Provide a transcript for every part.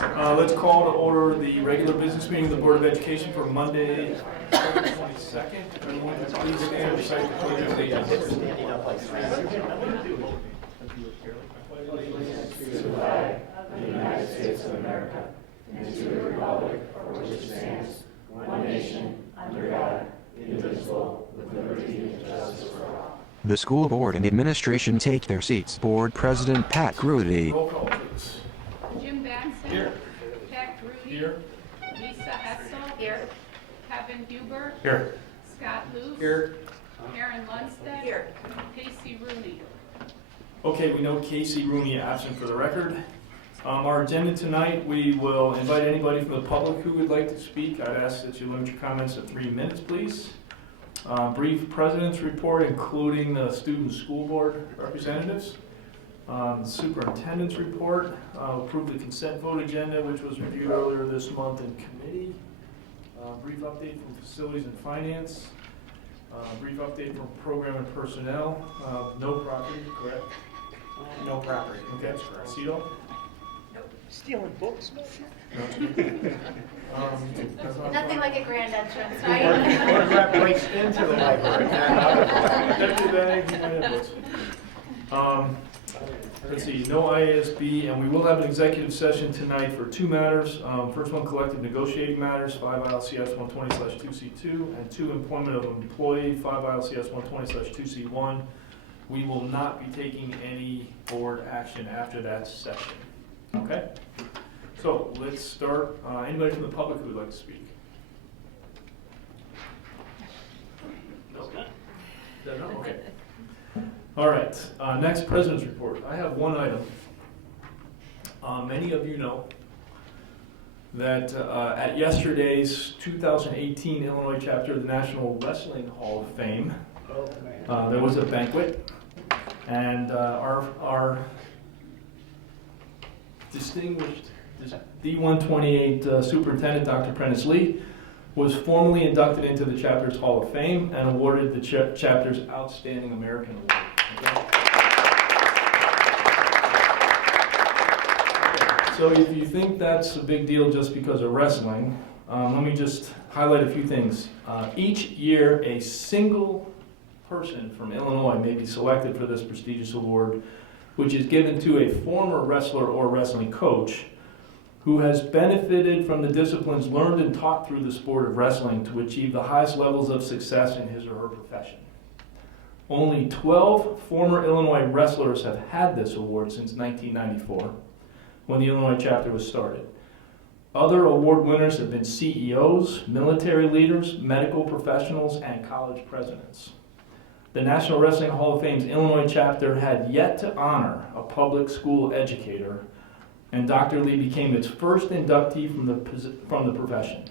Let's call to order the regular business meeting of the Board of Education for Monday, October 22nd. Everyone, please stand and recite the Pledge of Allegiance. To the flag of the United States of America and to the republic for which it stands, one nation, under God, indivisible, with liberty and justice for all. The school board and administration take their seats. Board President Pat Grudy. Roll call, please. Jim Batson. Here. Pat Grudy. Here. Lisa Hessel. Here. Kevin Huber. Here. Scott Luce. Here. Aaron Lundstedt. Here. Casey Rooney. Okay, we know Casey Rooney absent for the record. Our agenda tonight, we will invite anybody from the public who would like to speak. I'd ask that you limit your comments to 3 minutes, please. Brief president's report, including the student school board representatives. Superintendent's report, approve the consent vote agenda, which was reviewed earlier this month in committee. Brief update from facilities and finance. Brief update from program and personnel. No property, correct? No property. Okay, Cito? Stealing books? Nothing like a grand entrance, Or right? that breaks into the library, not out of the library. Empty bag, you might have books. Let's see, no IASB, and we will have an executive session tonight for 2 matters. First one, collective negotiating matters, 5 ILCS 120/2C2, and 2, employment of employee, 5 ILCS 120/2C1. We will not be taking any board action after that session. Okay? So let's start. Anybody from the public who would like to speak? No? No? Okay. All right, next president's report. I have one item. Many of you know that at yesterday's 2018 Illinois chapter of the National Wrestling Hall of Fame, there was a banquet, and our distinguished D128 superintendent, Dr. Prentice Lee, was formally inducted into the chapter's Hall of Fame and awarded the chapter's Outstanding American Award. Okay. So if you think that's a big deal just because of wrestling, let me just highlight a few things. Each year, a single person from Illinois may be selected for this prestigious award, which is given to a former wrestler or wrestling coach who has benefited from the disciplines learned and taught through the sport of wrestling to achieve the highest levels of success in his or her profession. Only 12 former Illinois wrestlers have had this award since 1994, when the Illinois chapter was started. Other award winners have been CEOs, military leaders, medical professionals, and college presidents. The National Wrestling Hall of Fame's Illinois chapter had yet to honor a public school educator, and Dr. Lee became its first inductee from the profession.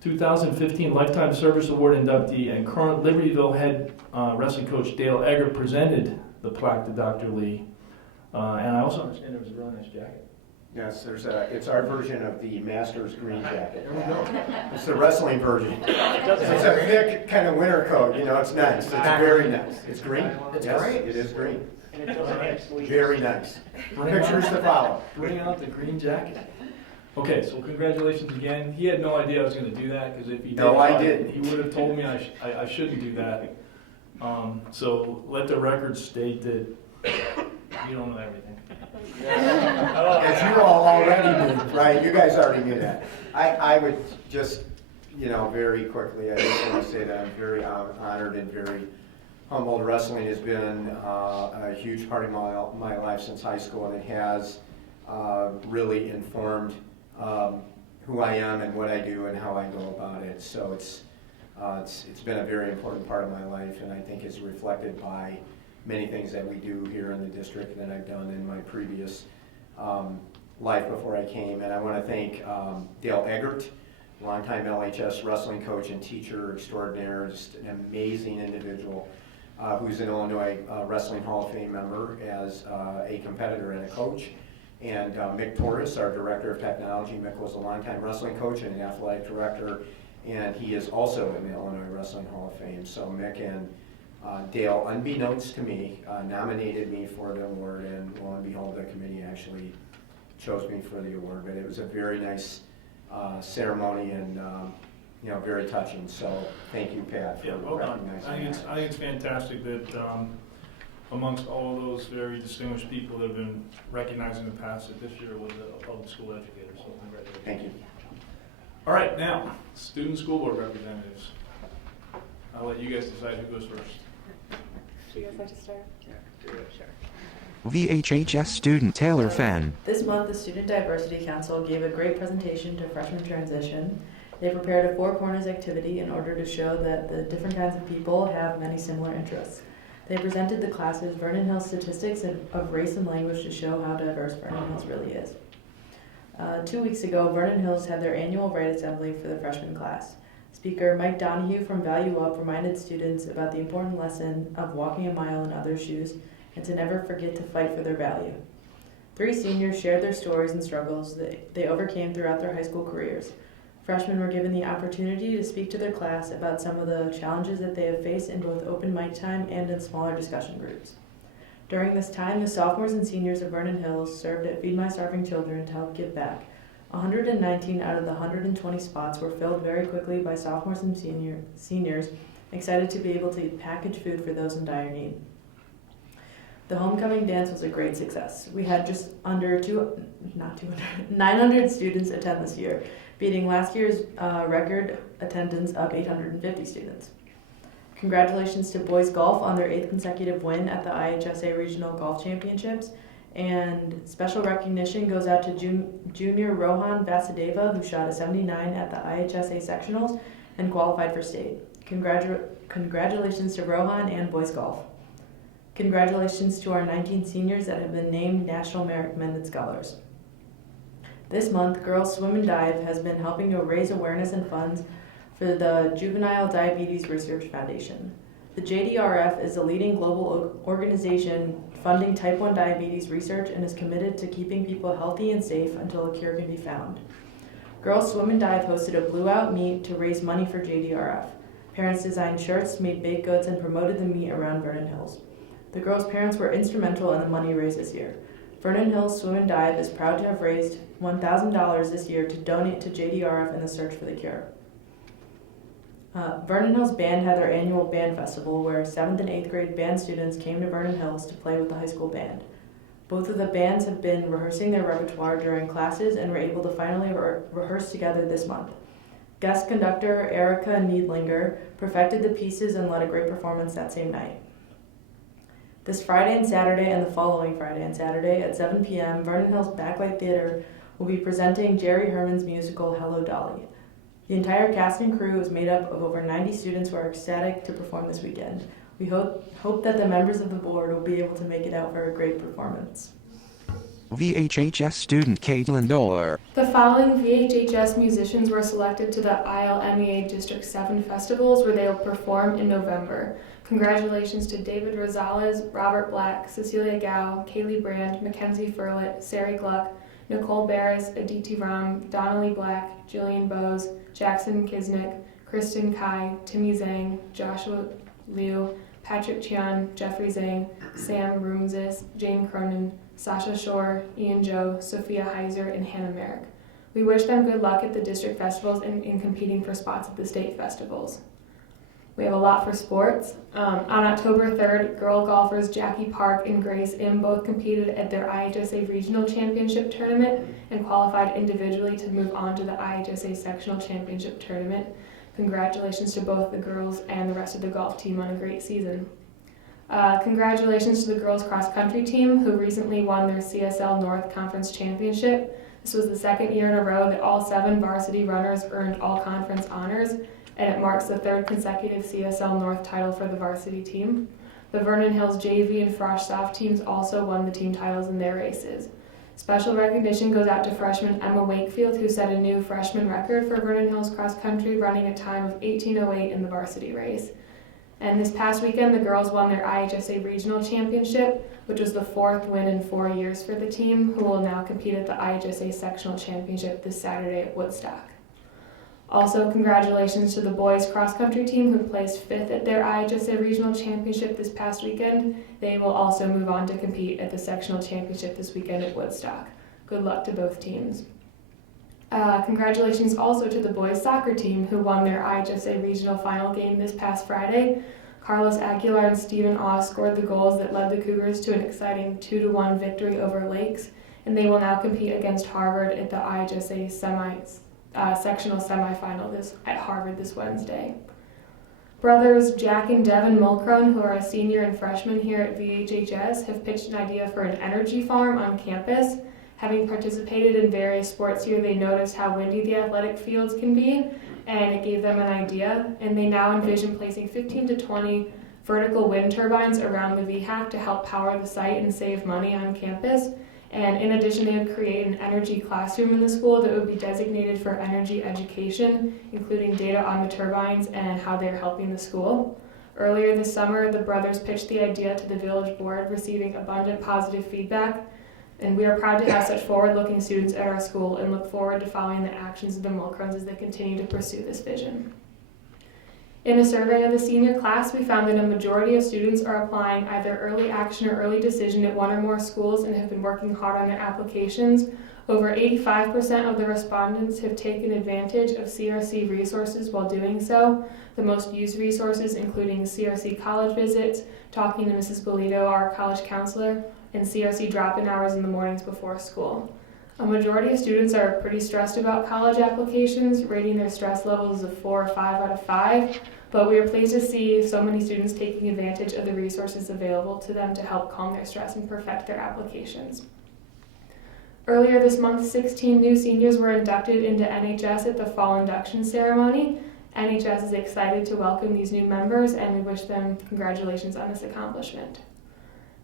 2015 Lifetime Service Award inductee and current Libertyville head wrestling coach Dale Eggert presented the plaque to Dr. Lee. And I also understand there was a really nice jacket. Yes, it's our version of the Masters green jacket. There we go. It's the wrestling version. It's a thick kind of winter coat, it's nice. It's very nice. It's green? It's Yes, great. it is green. And it doesn't have sleeves. Very nice. Bring Pictures to follow. Bring out the green jacket. Okay, so congratulations again. He had no idea I was going to do that, because if he did, No, I didn't. He would have told me I shouldn't do that. So let the record state that you don't know everything. As you all already knew, right? You guys already knew that. I would just, very quickly, I just want to say that I'm very honored and very humbled. Wrestling has been a huge part of my life since high school, and it has really informed who I am and what I do and how I go about it. So it's been a very important part of my life, and I think it's reflected by many things that we do here in the district that I've done in my previous life before I came. And I want to thank Dale Eggert, longtime LHS wrestling coach and teacher extraordinaire, just an amazing individual who's an Illinois Wrestling Hall of Fame member as a competitor and a coach. And Mick Torres, our Director of Technology. Mick was a longtime wrestling coach and an athletic director, and he is also in the Illinois Wrestling Hall of Fame. So Mick and Dale, unbeknownst to me, nominated me for the award, and lo and behold, the committee actually chose me for the award. But it was a very nice ceremony and very touching. So thank you, Pat, for Yeah, well done. recognizing I think it's fantastic that amongst all those very distinguished people that have been recognized in the past, that this year was a public school educator. So congratulations. Thank you. All right, now, student school board representatives. I'll let you guys decide who goes first. Do you guys like to start? VHHS student Taylor Fenn. This month, the Student Diversity Council gave a great presentation to freshman transition. They prepared a Four Corners activity in order to show that the different kinds of people have many similar interests. They presented the classes Vernon Hills Statistics of Race and Language to show how diverse Vernon Hills really is. 2 weeks ago, Vernon Hills had their annual Right Assembly for the freshman class. Speaker Mike Donahue from Value Up reminded students about the important lesson of walking a mile in others' shoes and to never forget to fight for their value. 3 seniors shared their stories and struggles that they overcame throughout their high school careers. Freshmen were given the opportunity to speak to their class about some of the challenges that they have faced in both open mic time and in smaller discussion groups. During this time, the sophomores and seniors of Vernon Hills served at Feed My Starving Children to help give back. 119 out of the 120 spots were filled very quickly by sophomores and seniors excited to be able to package food for those in dire need. The homecoming dance was a great success. We had just under 900 students attend this year, beating last year's record attendance of 850 students. Congratulations to boys golf on their 8th consecutive win at the IHSA Regional Golf Championships, and special recognition goes out to junior Rohan Vasudeva, who shot a 79 at the IHSA sectionals and qualified for state. Congratulations to Rohan and boys golf. Congratulations to our 19 seniors that have been named National Merit Mended Scholars. This month, Girls Swim and Dive has been helping to raise awareness and funds for the Juvenile Diabetes Research Foundation. The JDRF is a leading global organization funding type 1 diabetes research and is committed to keeping people healthy and safe until a cure can be found. Girls Swim and Dive hosted a Blue Out meet to raise money for JDRF. Parents designed shirts, made baked goods, and promoted the meet around Vernon Hills. The girls' parents were instrumental in the money raised this year. Vernon Hills Swim and Dive is proud to have raised $1,000 this year to donate to JDRF in the search for the cure. Vernon Hills Band had their annual band festival where 7th and 8th grade band students came to Vernon Hills to play with the high school band. Both of the bands have been rehearsing their repertoire during classes and were able to finally rehearse together this month. Guest conductor Erica Needlinger perfected the pieces and led a great performance that same night. This Friday and Saturday and the following Friday and Saturday at 7 p.m., Vernon Hills Backlight Theater will be presenting Jerry Herman's musical Hello Dolly. The entire cast and crew is made up of over 90 students who are ecstatic to perform this weekend. We hope that the members of the board will be able to make it out for a great performance. VHHS student Caitlin Doler. The following VHHS musicians were selected to the ILMEA District 7 festivals where they will perform in November. Congratulations to David Rosales, Robert Black, Cecilia Gao, Kaylee Brand, Mackenzie Furlett, Sari Gluck, Nicole Barris, Aditi Ram, Donnelly Black, Jillian Bose, Jackson Kisnick, Kristen Kai, Timmy Zhang, Joshua Liu, Patrick Chian, Jeffrey Zhang, Sam Rumzis, Jane Cronin, Sasha Shore, Ian Joe, Sophia Heiser, and Hannah Merrick. We wish them good luck at the district festivals and in competing for spots at the state festivals. We have a lot for sports. On October 3rd, girl golfers Jackie Park and Grace Im both competed at their IHSA Regional Championship Tournament and qualified individually to move on to the IHSA Sectional Championship Tournament. Congratulations to both the girls and the rest of the golf team on a great season. Congratulations to the girls cross country team who recently won their CSL North Conference Championship. This was the second year in a row that all 7 varsity runners earned all conference honors, and it marks the 3rd consecutive CSL North title for the varsity team. The Vernon Hills JV and Frosh Soft teams also won the team titles in their races. Special recognition goes out to freshman Emma Wakefield, who set a new freshman record for Vernon Hills cross country, running a time of 18:08 in the varsity race. And this past weekend, the girls won their IHSA Regional Championship, which was the 4th win in 4 years for the team, who will now compete at the IHSA Sectional Championship this Saturday at Woodstock. Also, congratulations to the boys cross-country team who placed 5th at their IHSA Regional Championship this past weekend. They will also move on to compete at the Sectional Championship this weekend at Woodstock. Good luck to both teams. Congratulations also to the boys soccer team who won their IHSA regional final game this past Friday. Carlos Aguilar and Stephen Awe scored the goals that led the Cougars to an exciting 2-1 victory over Lakes, and they will now compete against Harvard at the IHSA sectional semifinal at Harvard this Wednesday. Brothers Jack and Devin Mulcrone, who are a senior and freshman here at VHHS, have pitched an idea for an energy farm on campus. Having participated in various sports here, they noticed how windy the athletic fields can be, and it gave them an idea, and they now envision placing 15 to 20 vertical wind turbines around the VHAC to help power the site and save money on campus. And in addition, they would create an energy classroom in the school that would be designated for energy education, including data on the turbines and how they're helping the school. Earlier this summer, the brothers pitched the idea to the village board, receiving abundant positive feedback. And we are proud to have such forward-looking students at our school and look forward to following the actions of the Mulcrones as they continue to pursue this vision. In a survey of the senior class, we found that a majority of students are applying either early action or early decision at one or more schools and have been working hard on their applications. Over 85% of the respondents have taken advantage of CRC resources while doing so. The most used resources including CRC college visits, talking to Mrs. Bolito, our college counselor, and CRC drop-in hours in the mornings before school. A majority of students are pretty stressed about college applications, rating their stress levels of 4 or 5 out of 5, but we are pleased to see so many students taking advantage of the resources available to them to help calm their stress and perfect their applications. Earlier this month, 16 new seniors were inducted into NHS at the fall induction ceremony. NHS is excited to welcome these new members, and we wish them congratulations on this accomplishment.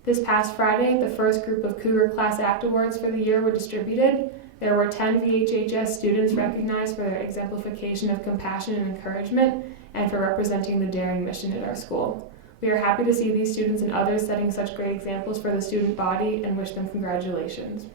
This past Friday, the first group of Cougar Class Act Awards for the year were distributed. There were 10 VHHS students recognized for their exemplification of compassion and encouragement and for representing the daring mission at our school. We are happy to see these students and others setting such great examples for the student body and wish them congratulations.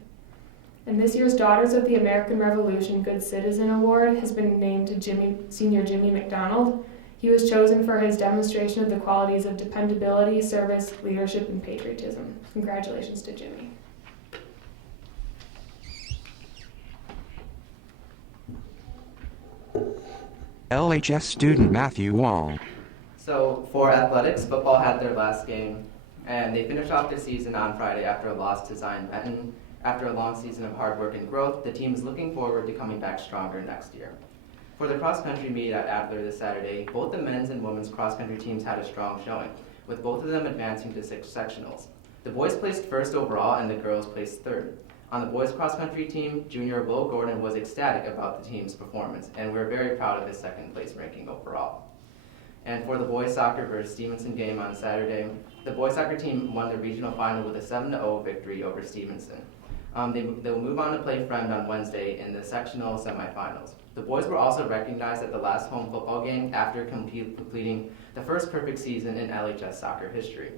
And this year's Daughters of the American Revolution Good Citizen Award has been named to Senior Jimmy McDonald. He was chosen for his demonstration of the qualities of dependability, service, leadership, and patriotism. Congratulations to Jimmy. LHS student Matthew Wong. So for athletics, football had their last game, and they finished off their season on Friday after a loss to Zion Benton. After a long season of hard work and growth, the team is looking forward to coming back stronger next year. For the cross-country meet at Adler this Saturday, both the men's and women's cross-country teams had a strong showing, with both of them advancing to sectionals. The boys placed first overall and the girls placed third. On the boys cross-country team, junior Will Gordon was ecstatic about the team's performance, and we're very proud of his second place ranking overall. And for the boys soccer versus Stevenson game on Saturday, the boys soccer team won the regional final with a 7-0 victory over Stevenson. They will move on to play Friend on Wednesday in the sectional semifinals. The boys were also recognized at the last home football game after completing the first perfect season in LHS soccer history.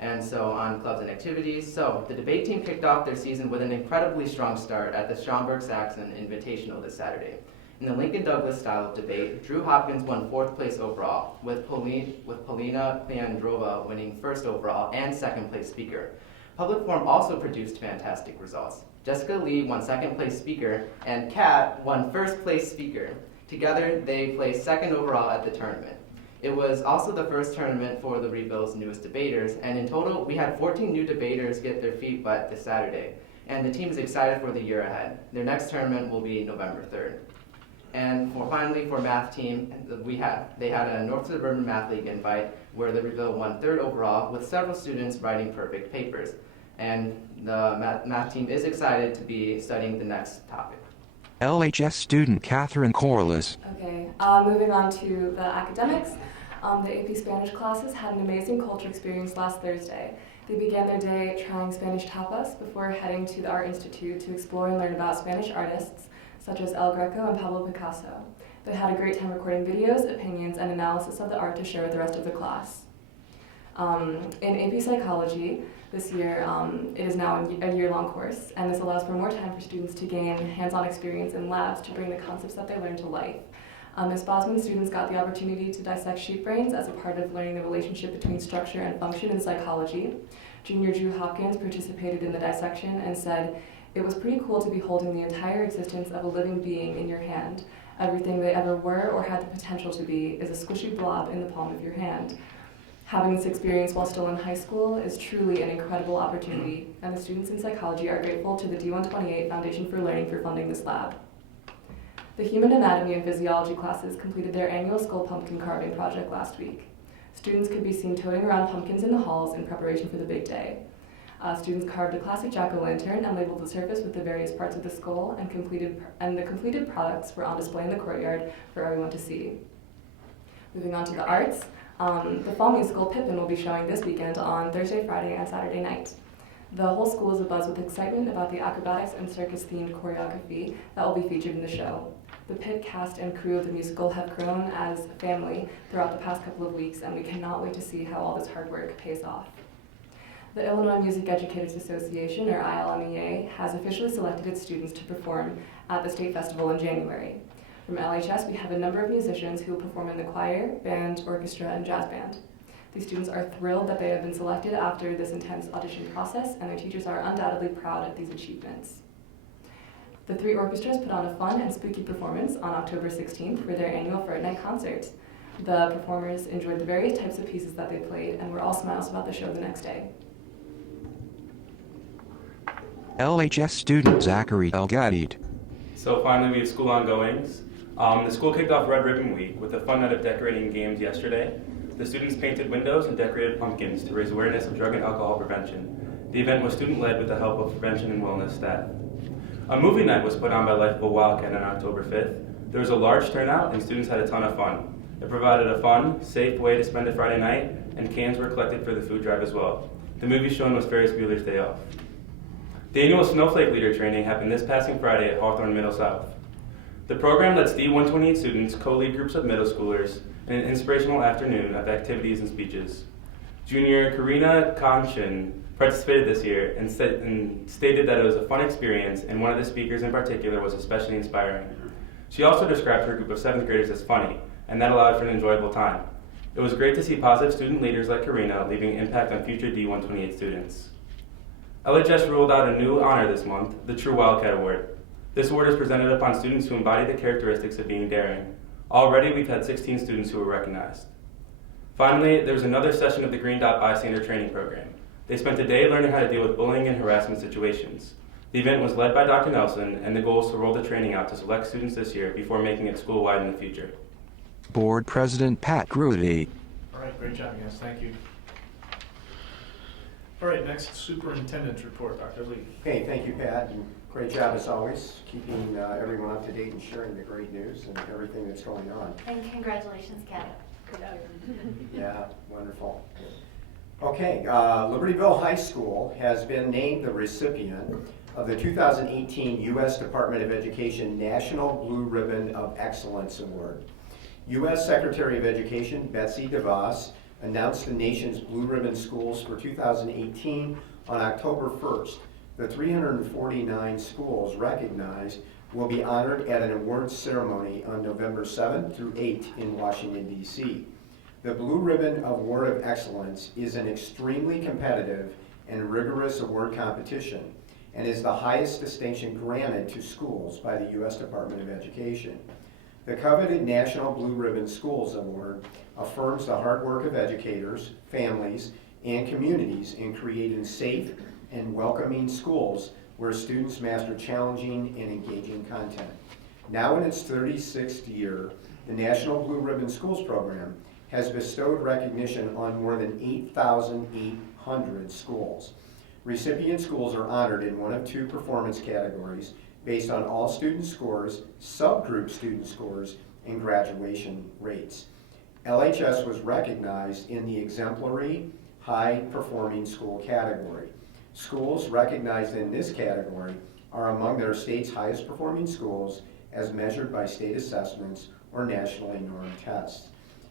And so on clubs and activities, so the debate team kicked off their season with an incredibly strong start at the Stromberg-Saxon Invitational this Saturday. In the Lincoln Douglas style of debate, Drew Hopkins won 4th place overall, with Polina Kleandrova winning 1st overall and 2nd place speaker. Public Forum also produced fantastic results. Jessica Lee won 2nd place speaker, and Kat won 1st place speaker. Together, they placed 2nd overall at the tournament. It was also the first tournament for the Rebuild's newest debaters, and in total, we had 14 new debaters get their feet wet this Saturday. And the team is excited for the year ahead. Their next tournament will be November 3rd. And finally, for math team, they had a North Suburban Math League invite where the Rebuild won 3rd overall with several students writing perfect papers. And the math team is excited to be studying the next topic. LHS student Catherine Corliss. Okay, moving on to the academics. The AP Spanish classes had an amazing culture experience last Thursday. They began their day trying Spanish tapas before heading to the Art Institute to explore and learn about Spanish artists such as El Greco and Pablo Picasso. They had a great time recording videos, opinions, and analysis of the art to share with the rest of the class. In AP Psychology, this year, it is now a year-long course, and this allows for more time for students to gain hands-on experience in labs to bring the concepts that they learn to life. Ms. Bosman students got the opportunity to dissect sheep brains as a part of learning the relationship between structure and function in psychology. Junior Drew Hopkins participated in the dissection and said, It was pretty cool to be holding the entire existence of a living being in your hand. Everything they ever were or had the potential to be is a squishy blob in the palm of your hand. Having this experience while still in high school is truly an incredible opportunity, and the students in psychology are grateful to the D128 Foundation for Learning for funding this lab. The human anatomy and physiology classes completed their annual skull pumpkin carving project last week. Students could be seen toting around pumpkins in the halls in preparation for the big day. Students carved a classic jack-o'-lantern and labeled the surface with the various parts of the skull, and the completed products were on display in the courtyard for everyone to see. Moving on to the arts, the fall musical Pippin will be showing this weekend on Thursday, Friday, and Saturday night. The whole school is abuzz with excitement about the acrobatics and circus-themed choreography that will be featured in the show. The Pitt cast and crew of the musical have grown as a family throughout the past couple of weeks, and we cannot wait to see how all this hard work pays off. The Illinois Music Educators Association, or ILMEA, has officially selected its students to perform at the State Festival in January. From LHS, we have a number of musicians who will perform in the choir, band, orchestra, and jazz band. These students are thrilled that they have been selected after this intense audition process, and their teachers are undoubtedly proud of these achievements. The three orchestras put on a fun and spooky performance on October 16th for their annual Fright Night concert. The performers enjoyed the various types of pieces that they played and were all smiles about the show the next day. LHS student Zachary Elgadid. So finally, we have school ongoings. The school kicked off Red Ribbon Week with a fun night of decorating games yesterday. The students painted windows and decorated pumpkins to raise awareness of drug and alcohol prevention. The event was student-led with the help of prevention and wellness staff. A movie night was put on by Lifeville Wildcat on October 5th. There was a large turnout and students had a ton of fun. It provided a fun, safe way to spend a Friday night, and cans were collected for the food drive as well. The movie shown was Ferris Bueller's Day Off. The annual Snowflake Leader Training happened this passing Friday at Hawthorne Middle South. The program lets D128 students co-lead groups of middle schoolers in an inspirational afternoon of activities and speeches. Junior Karina Konchin participated this year and stated that it was a fun experience, and one of the speakers in particular was especially inspiring. She also described her group of 7th graders as funny, and that allowed for an enjoyable time. It was great to see positive student leaders like Karina leaving an impact on future D128 students. LHS ruled out a new honor this month, the True Wildcat Award. This award is presented upon students who embody the characteristics of being daring. Already, we've had 16 students who were recognized. Finally, there was another session of the Green Dot Bystander Training Program. They spent a day learning how to deal with bullying and harassment situations. The event was led by Dr. Nelson, and the goal is to roll the training out to select students this year before making it school-wide in the future. Board President Pat Grudy. All right, great job, guys. Thank you. All right, next superintendent's report, Dr. Lee. Okay, thank you, Pat, and great job as always, keeping everyone up to date and sharing the great news and everything that's going on. And congratulations, Kat. Yeah, wonderful. Okay, Libertyville High School has been named the recipient of the 2018 U.S. Department of Education National Blue Ribbon of Excellence Award. U.S. Secretary of Education Betsy DeVos announced the nation's Blue Ribbon schools for 2018 on October 1st. The 349 schools recognized will be honored at an awards ceremony on November 7th through 8th in Washington, D.C. The Blue Ribbon Award of Excellence is an extremely competitive and rigorous award competition and is the highest distinction granted to schools by the U.S. Department of Education. The coveted National Blue Ribbon Schools Award affirms the hard work of educators, families, and communities in creating safe and welcoming schools where students master challenging and engaging content. Now in its 36th year, the National Blue Ribbon Schools program has bestowed recognition on more than 8,800 schools. Recipient schools are honored in one of two performance categories based on all student scores, subgroup student scores, and graduation rates. LHS was recognized in the exemplary high-performing school category. Schools recognized in this category are among their state's highest performing schools as measured by state assessments or nationally normed tests.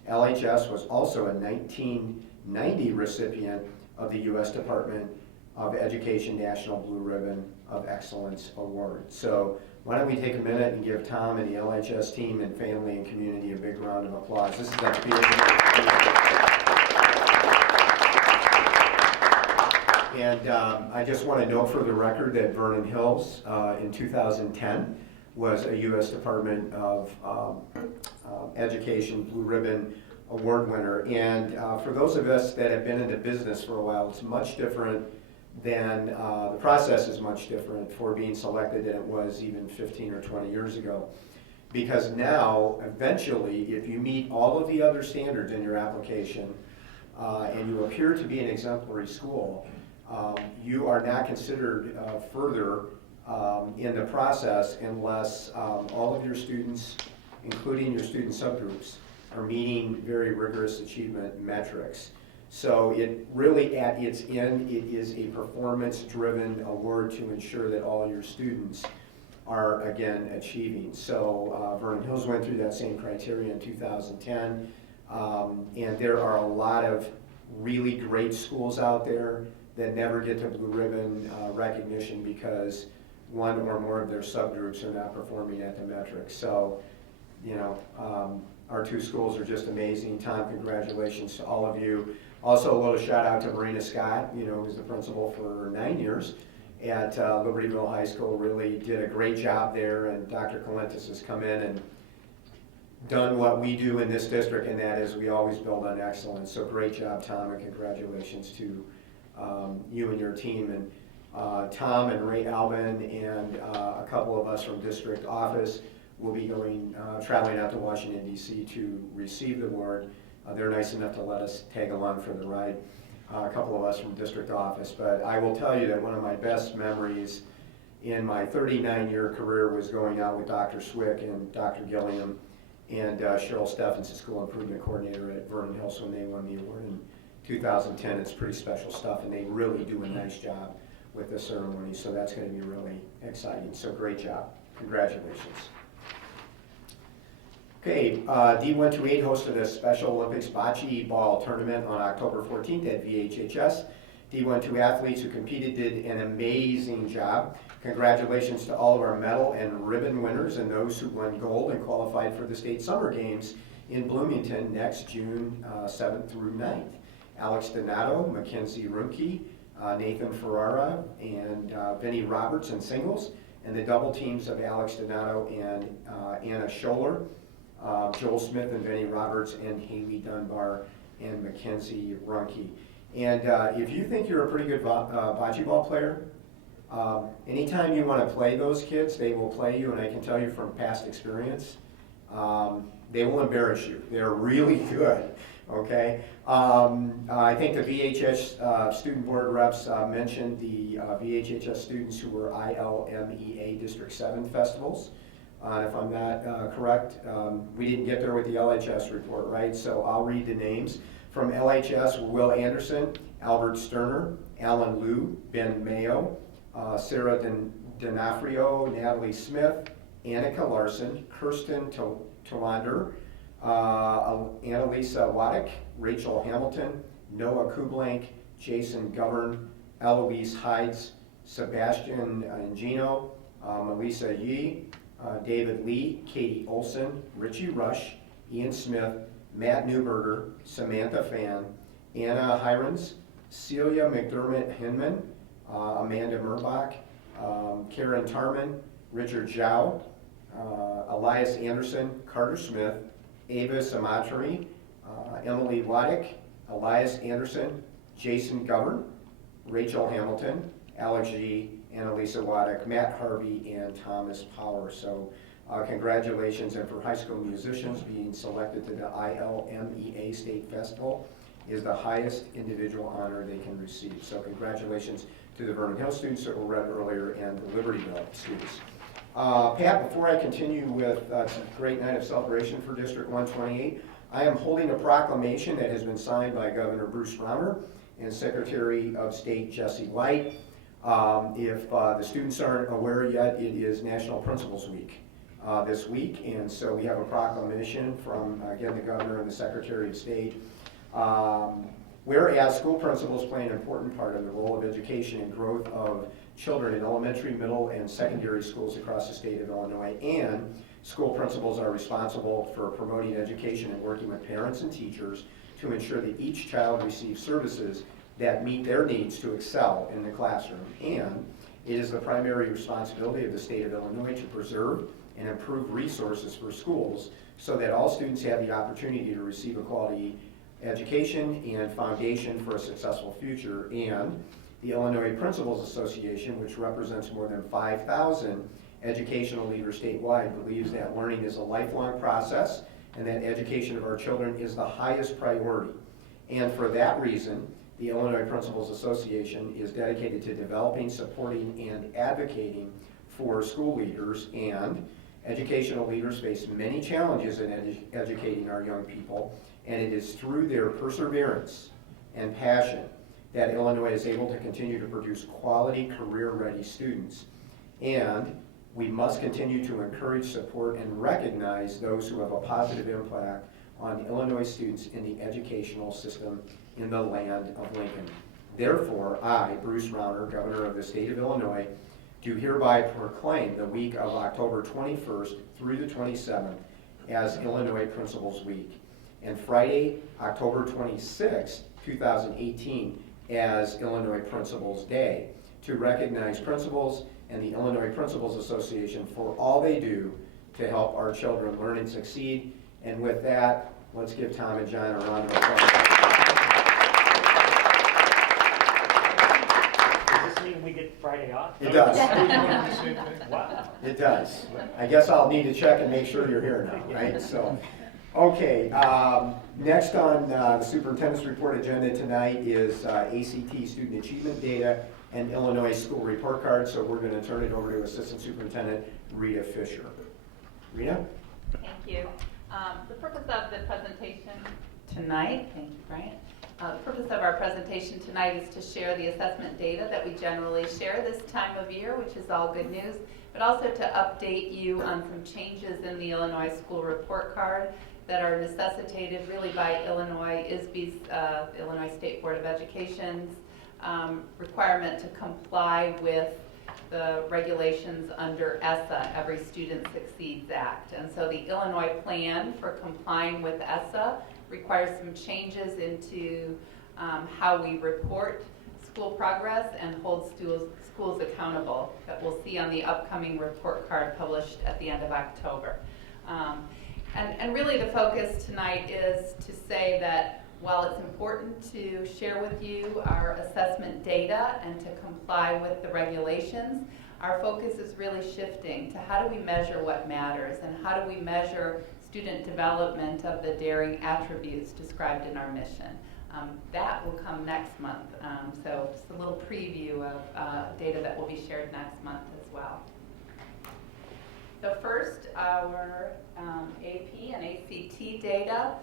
LHS was also a 1990 recipient of the U.S. Department of Education National Blue Ribbon of Excellence Award. So why don't we take a minute and give Tom and the LHS team and family and community a big round of applause. This is a big And I just want to note for the record that Vernon Hills in 2010 was a U.S. Department of Education Blue Ribbon Award winner. And for those of us that have been in the business for a while, it's much different than, the process is much different for being selected than it was even 15 or 20 years ago. Because now, eventually, if you meet all of the other standards in your application and you appear to be an exemplary school, you are not considered further in the process unless all of your students, including your student subgroups, are meeting very rigorous achievement metrics. So it really, at its end, it is a performance-driven award to ensure that all your students are, again, achieving. So Vernon Hills went through that same criteria in 2010, and there are a lot of really great schools out there that never get the blue ribbon recognition because one or more of their subgroups are not performing at the metrics. So, you know, our two schools are just amazing. Tom, congratulations to all of you. Also, a little shout out to Marina Scott, you know, who's the principal for 9 years at Libertyville High School. Really did a great job there, and Dr. Colentis has come in and done what we do in this district, and that is we always build on excellence. So great job, Tom, and congratulations to you and your team. And Tom and Ray Albin and a couple of us from district office will be going traveling out to Washington, D.C. to receive the award. They're nice enough to let us tag along for the ride, a couple of us from district office. But I will tell you that one of my best memories in my 39-year career was going out with Dr. Swick and Dr. Gilliam and Cheryl Steffens, the school improvement coordinator at Vernon Hills, when they won the award in 2010. It's pretty special stuff, and they really do a nice job with the ceremony, so that's going to be really exciting. So great job. Congratulations. Okay, D128 hosted a Special Olympics bocce ball tournament on October 14th at VHHS. D12 athletes who competed did an amazing job. Congratulations to all of our medal and ribbon winners and those who won gold and qualified for the state summer games in Bloomington next June 7th through 9th. Alex Donato, Mackenzie Runke, Nathan Ferrara, and Vinnie Roberts in singles, and the double teams of Alex Donato and Anna Scholler, Joel Smith and Vinnie Roberts, and Haley Dunbar and Mackenzie Runke. And if you think you're a pretty good bocce ball player, anytime you want to play those kids, they will play you, and I can tell you from past experience, they will embarrass you. They're really good, okay? I think the VHS student board reps mentioned the VHHS students who were ILMEA District 7 festivals. If I'm not correct, we didn't get there with the LHS report, right? So I'll read the names. From LHS, Will Anderson, Albert Sterner, Alan Liu, Ben Mayo, Sarah D'Onofrio, Natalie Smith, Annika Larson, Kirsten Tolander, Annalisa Waddick, Rachel Hamilton, Noah Kublank, Jason Govern, Eloise Hides, Sebastian Angino, Melissa Yee, David Lee, Katie Olson, Richie Rush, Ian Smith, Matt Newberger, Samantha Fan, Anna Hirons, Celia McDermott Hinman, Amanda Murbach, Karen Tarman, Richard Zhao, Elias Anderson, Carter Smith, Ava Samatri, Emily Waddick, Elias Anderson, Jason Govern, Rachel Hamilton, Alex G, Annalisa Waddick, Matt Harvey, and Thomas Power. So congratulations, and for high school musicians, being selected to the ILMEA State Festival is the highest individual honor they can receive. So congratulations to the Vernon Hills students that were read earlier and the Libertyville students. Pat, before I continue with it's a great night of celebration for District 128, I am holding a proclamation that has been signed by Governor Bruce Raumer and Secretary of State Jesse Light. If the students aren't aware yet, it is National Principals Week this week, and so we have a proclamation from, again, the Governor and the Secretary of State. Whereas school principals play an important part in the role of education and growth of children in elementary, middle, and secondary schools across the state of Illinois, and school principals are responsible for promoting education and working with parents and teachers to ensure that each child receives services that meet their needs to excel in the classroom. And it is the primary responsibility of the state of Illinois to preserve and improve resources for schools so that all students have the opportunity to receive a quality education and foundation for a successful future. And the Illinois Principals Association, which represents more than 5,000 educational leaders statewide, believes that learning is a lifelong process and that education of our children is the highest priority. And for that reason, the Illinois Principals Association is dedicated to developing, supporting, and advocating for school leaders. And educational leaders face many challenges in educating our young people, and it is through their perseverance and passion that Illinois is able to continue to produce quality, career-ready students. And we must continue to encourage, support, and recognize those who have a positive impact on Illinois students in the educational system in the land of Lincoln. Therefore, I, Bruce Rauner, Governor of the State of Illinois, do hereby proclaim the week of October 21st through the 27th as Illinois Principals Week, and Friday, October 26th, 2018, as Illinois Principals Day, to recognize principals and the Illinois Principals Association for all they do to help our children learn and succeed. And with that, let's give Tom and John a round of applause. Does this mean we get Friday off? It does. Wow. It does. I guess I'll need to check and make sure you're here now, right? So, okay, next on the superintendent's report agenda tonight is ACT student achievement data and Illinois school report card. So we're going to turn it over to Assistant Superintendent Rita Fisher. Rita? Thank you. The purpose of the presentation tonight, thank you, Brian. The purpose of our presentation tonight is to share the assessment data that we generally share this time of year, which is all good news, but also to update you on some changes in the Illinois school report card that are necessitated really by Illinois ISB's, Illinois State Board of Education's requirement to comply with the regulations under ESSA, Every Student Succeeds Act. And so the Illinois plan for complying with ESSA requires some changes into how we report school progress and hold schools accountable that we'll see on the upcoming report card published at the end of October. And really the focus tonight is to say that while it's important to share with you our assessment data and to comply with the regulations, our focus is really shifting to how do we measure what matters and how do we measure student development of the daring attributes described in our mission. That will come next month, so just a little preview of data that will be shared next month as well. So first, our AP and ACT data.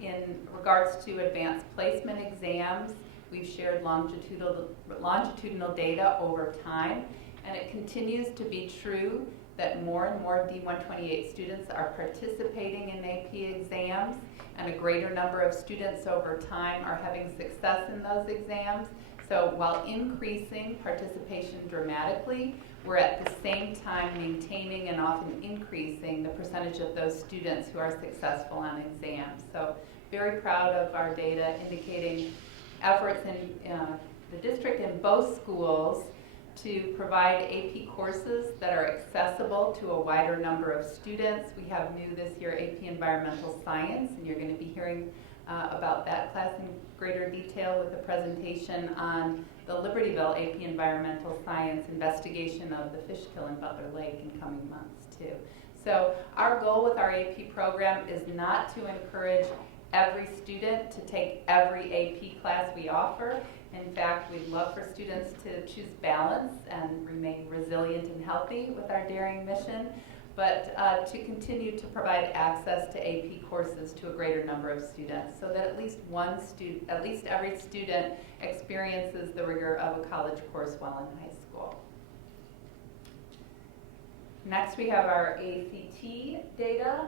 In regards to advanced placement exams, we've shared longitudinal data over time, and it continues to be true that more and more D128 students are participating in AP exams, and a greater number of students over time are having success in those exams. So while increasing participation dramatically, we're at the same time maintaining and often increasing the percentage of those students who are successful on exams. So very proud of our data indicating efforts in the district in both schools to provide AP courses that are accessible to a wider number of students. We have new this year AP Environmental Science, and you're going to be hearing about that class in greater detail with a presentation on the Libertyville AP Environmental Science investigation of the fish kill in Butler Lake in coming months too. So our goal with our AP program is not to encourage every student to take every AP class we offer. In fact, we'd love for students to choose balance and remain resilient and healthy with our daring mission, but to continue to provide access to AP courses to a greater number of students so that at least every student experiences the rigor of a college course while in high school. Next, we have our ACT data.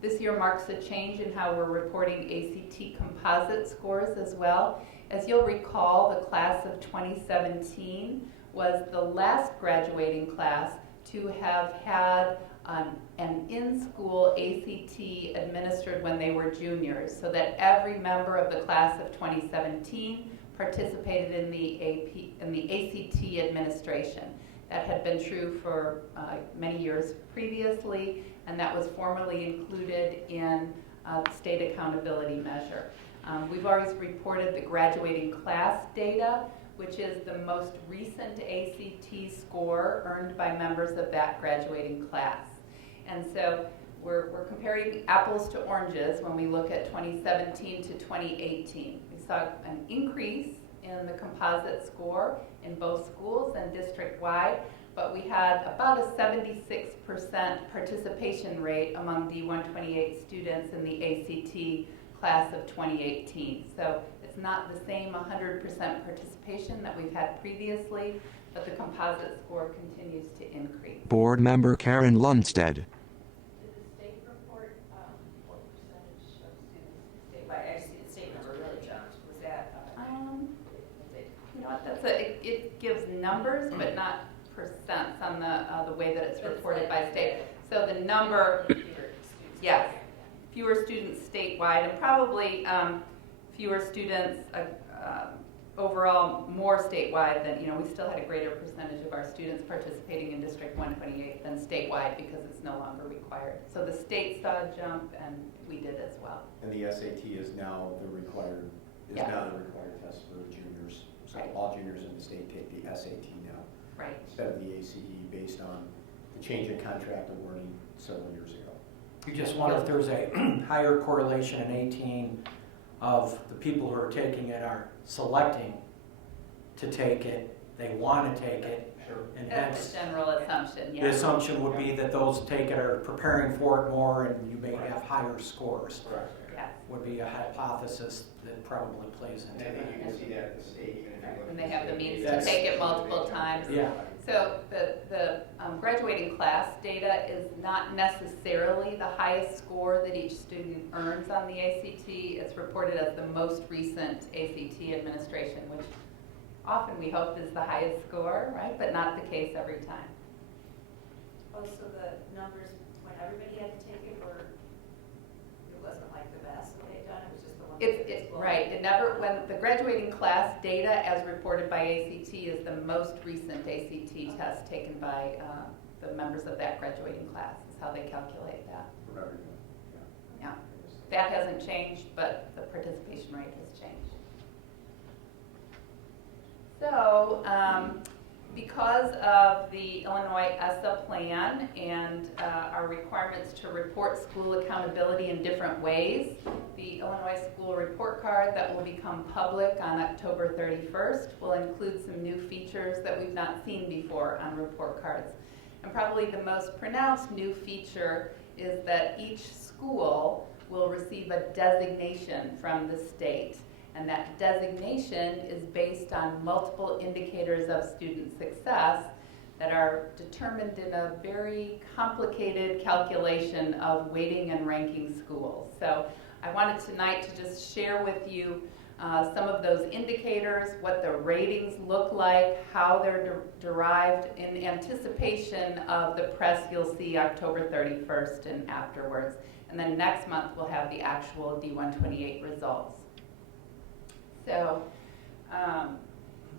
This year marks a change in how we're reporting ACT composite scores as well. As you'll recall, the class of 2017 was the last graduating class to have had an in-school ACT administered when they were juniors, so that every member of the class of 2017 participated in the ACT administration. That had been true for many years previously, and that was formally included in the state accountability measure. We've always reported the graduating class data, which is the most recent ACT score earned by members of that graduating class. And so we're comparing apples to oranges when we look at 2017 to 2018. We saw an increase in the composite score in both schools and district-wide, but we had about a 76% participation rate among D128 students in the ACT class of 2018. So it's not the same 100% participation that we've had previously, but the composite score continues to increase. Board member Karen Lundstedt. Did the state report what percentage of students statewide? I see the state number really jumped. Was that? You know what? It gives numbers, but not percents on the way that it's reported by state. So the number, yes, fewer students statewide, and probably fewer students overall, more statewide than, we still had a greater percentage of our students participating in District 128 than statewide because it's no longer required. So the state saw a jump, and we did as well. And the SAT is now the required test for juniors. So right. All juniors in the state take the SAT now. Right. Instead of the ACE based on the change in contract awarding several years ago. You just wonder if there's a higher correlation in 18 of the people who are taking it are selecting to take it, they want to take it, and That's the general assumption, the assumption would be that those take it are preparing for it more and you may have higher scores. Correct. Yes. Would be a hypothesis that probably plays into And I think that. you can see that at the state, even if you look And at they have the state means data. to take it multiple times. Yeah. So the graduating class data is not necessarily the highest score that each student earns on the ACT. It's reported as the most recent ACT administration, which often we hope is the highest score, right? But not the case every time. Oh, so the numbers when everybody had to take it were, it wasn't like the best that they'd done, it was just the one. It's right. It never, when the graduating class data as reported by ACT is the most recent ACT test taken by the members of that graduating class, is how they calculate that. For everyone. Yeah. That hasn't changed, but the participation rate has changed. So, because of the Illinois ESSA plan and our requirements to report school accountability in different ways, the Illinois School Report Card that will become public on October 31st will include some new features that we've not seen before on report cards. And probably the most pronounced new feature is that each school will receive a designation from the state. And that designation is based on multiple indicators of student success that are determined in a very complicated calculation of weighting and ranking schools. So I wanted tonight to just share with you some of those indicators, what the ratings look like, how they're derived in anticipation of the press you'll see October 31st and afterwards. And then next month we'll have the actual D128 results. So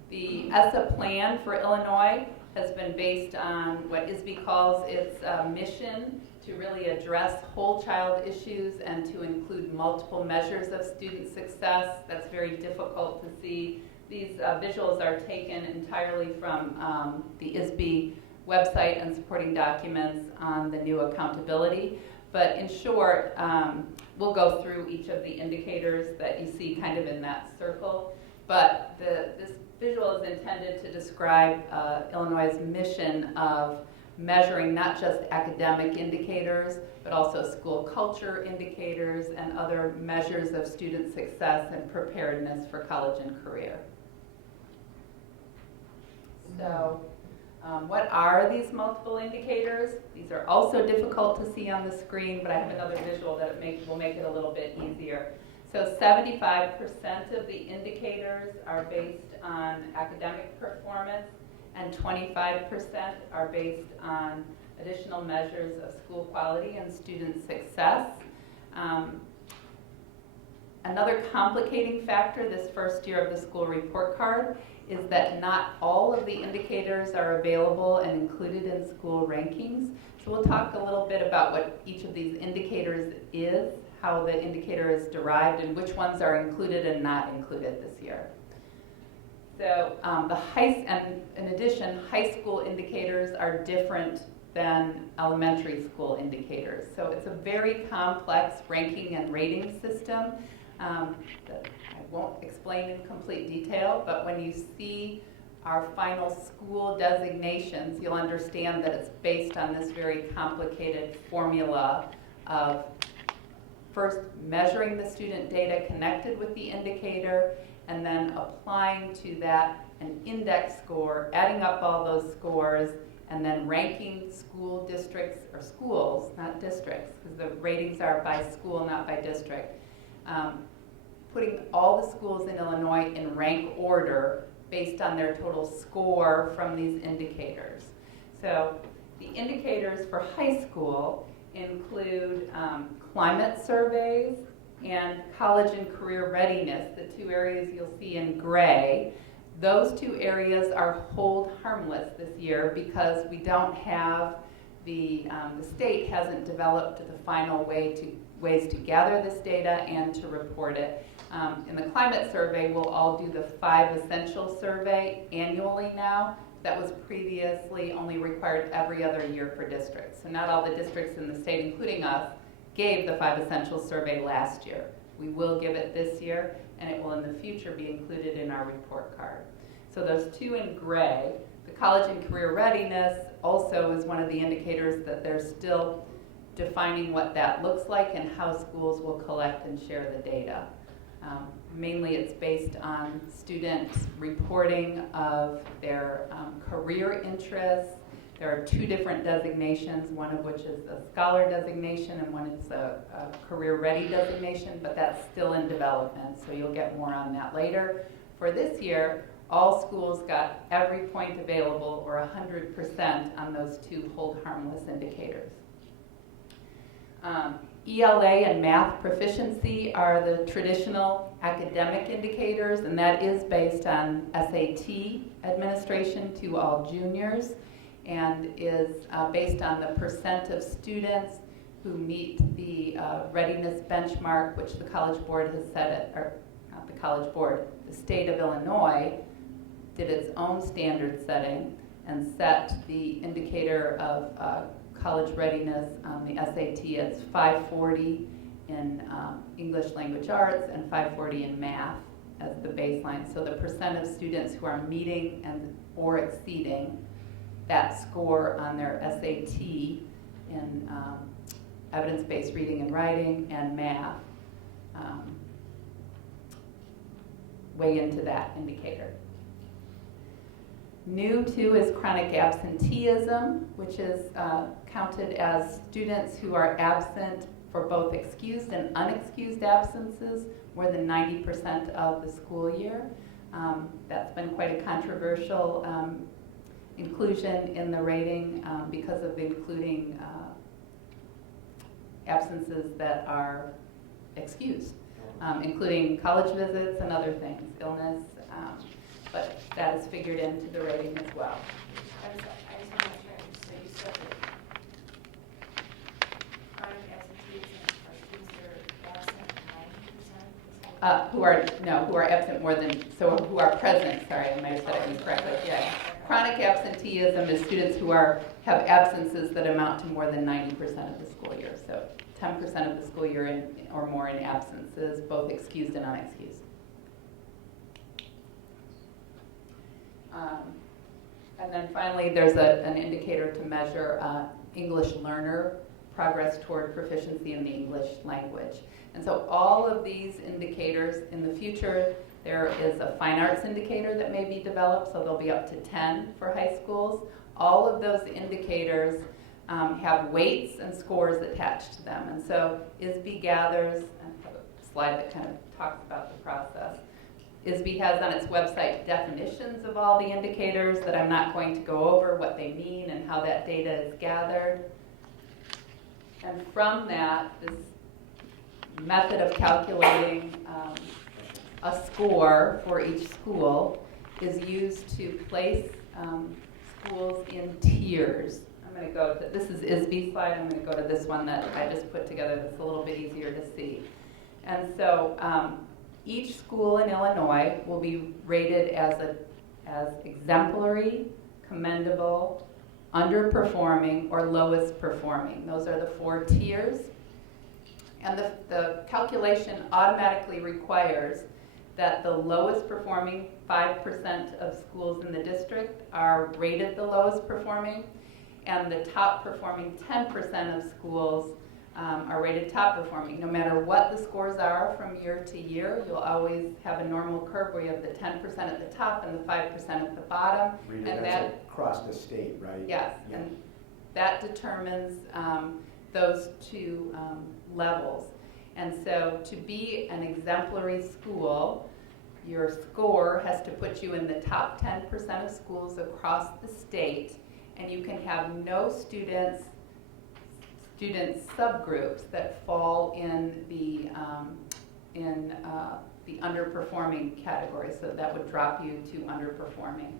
the ESSA plan for Illinois has been based on what ISB calls its mission to really address whole child issues and to include multiple measures of student success. That's very difficult to see. These visuals are taken entirely from the ISB website and supporting documents on the new accountability. But in short, we'll go through each of the indicators that you see kind of in that circle. But this visual is intended to describe Illinois' mission of measuring not just academic indicators, but also school culture indicators and other measures of student success and preparedness for college and career. So, what are these multiple indicators? These are also difficult to see on the screen, but I have another visual that will make it a little bit easier. So 75% of the indicators are based on academic performance, and 25% are based on additional measures of school quality and student success. Another complicating factor this first year of the school report card is that not all of the indicators are available and included in school rankings. So we'll talk a little bit about what each of these indicators is, how the indicator is derived, and which ones are included and not included this year. So in addition, high school indicators are different than elementary school indicators. So it's a very complex ranking and rating system that I won't explain in complete detail, but when you see our final school designations, you'll understand that it's based on this very complicated formula of first measuring the student data connected with the indicator, and then applying to that an index score, adding up all those scores, and then ranking school districts, or schools, not districts, because the ratings are by school, not by district. Putting all the schools in Illinois in rank order based on their total score from these indicators. So the indicators for high school include climate surveys and college and career readiness, the two areas you'll see in gray. Those two areas are hold harmless this year because we don't have the state hasn't developed the final ways to gather this data and to report it. In the climate survey, we'll all do the 5 essential survey annually now. That was previously only required every other year for districts. So not all the districts in the state, including us, gave the 5 essential survey last year. We will give it this year, and it will in the future be included in our report card. So those two in gray. The college and career readiness also is one of the indicators that they're still defining what that looks like and how schools will collect and share the data. Mainly it's based on students reporting of their career interests. There are 2 different designations, one of which is a scholar designation and one is a career ready designation, but that's still in development, so you'll get more on that later. For this year, all schools got every point available, or 100% on those 2 hold harmless indicators. ELA and math proficiency are the traditional academic indicators, and that is based on SAT administration to all juniors, and is based on the percent of students who meet the readiness benchmark, which the College Board has set, or not the College Board, the state of Illinois did its own standard setting and set the indicator of college readiness on the SAT as 540 in English language arts and 540 in math as the baseline. So the percent of students who are meeting and or exceeding that score on their SAT in evidence-based reading and writing and math weigh into that indicator. New too is chronic absenteeism, which is counted as students who are absent for both excused and unexcused absences more than 90% of the school year. That's been quite a controversial inclusion in the rating because of including absences that are excused, including college visits and other things, illness, but that is figured into the rating as well. I just want to make sure, so you said that chronic absenteeism are students that are absent 90%? Who are absent more than, so who are present, sorry, I might have said it incorrectly, yeah. Chronic absenteeism is students who have absences that amount to more than 90% of the school year. So 10% of the school year or more in absences, both excused and unexcused. And then finally, there's an indicator to measure English learner progress toward proficiency in the English language. And so all of these indicators, in the future, there is a fine arts indicator that may be developed, so there'll be up to 10 for high schools. All of those indicators have weights and scores attached to them. And so ISB gathers, I have a slide that kind of talks about the process. ISB has on its website definitions of all the indicators that I'm not going to go over, what they mean and how that data is gathered. And from that, this method of calculating a score for each school is used to place schools in tiers. I'm going to go to, this is ISB slide, I'm going to go to this one that I just put together that's a little bit easier to see. And so each school in Illinois will be rated as exemplary, commendable, underperforming, or lowest performing. Those are the 4 tiers. And the calculation automatically requires that the lowest performing 5% of schools in the district are rated the lowest performing, and the top performing 10% of schools are rated top performing. No matter what the scores are from year to year, you'll always have a normal curve where you have the 10% at the top and the 5% at the bottom. Rita, and that's that across the state, right? Yes, Yeah. and that determines those 2 levels. And so to be an exemplary school, your score has to put you in the top 10% of schools across the state, and you can have no student subgroups that fall in the underperforming category, so that would drop you to underperforming.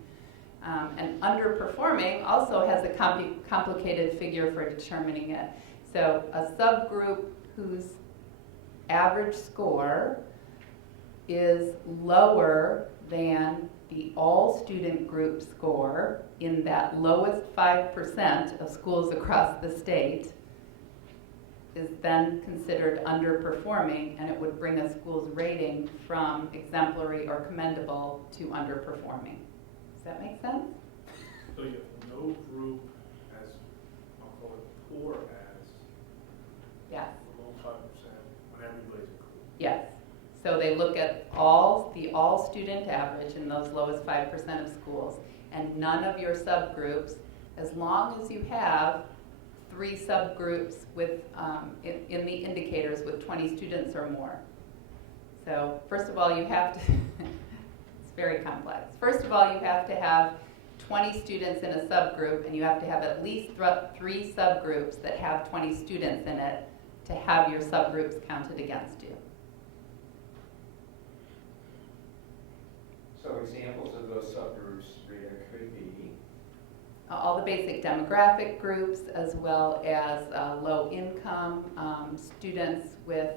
And underperforming also has a complicated figure for determining it. So a subgroup whose average score is lower than the all-student group score in that lowest 5% of schools across the state is then considered underperforming, and it would bring a school's rating from exemplary or commendable to underperforming. Does that make sense? So you have no group as, I'll call it poor as, Yes. below 5% when everybody's included. Yes. So they look at the all-student average in those lowest 5% of schools, and none of your subgroups, as long as you have 3 subgroups with in the indicators with 20 students or more. So first of all, you have to, it's very complex. First of all, you have to have 20 students in a subgroup, and you have to have at least 3 subgroups that have 20 students in it to have your subgroups counted against you. So examples of those subgroups, Rita, could be? All the basic demographic groups, as well as low income, students with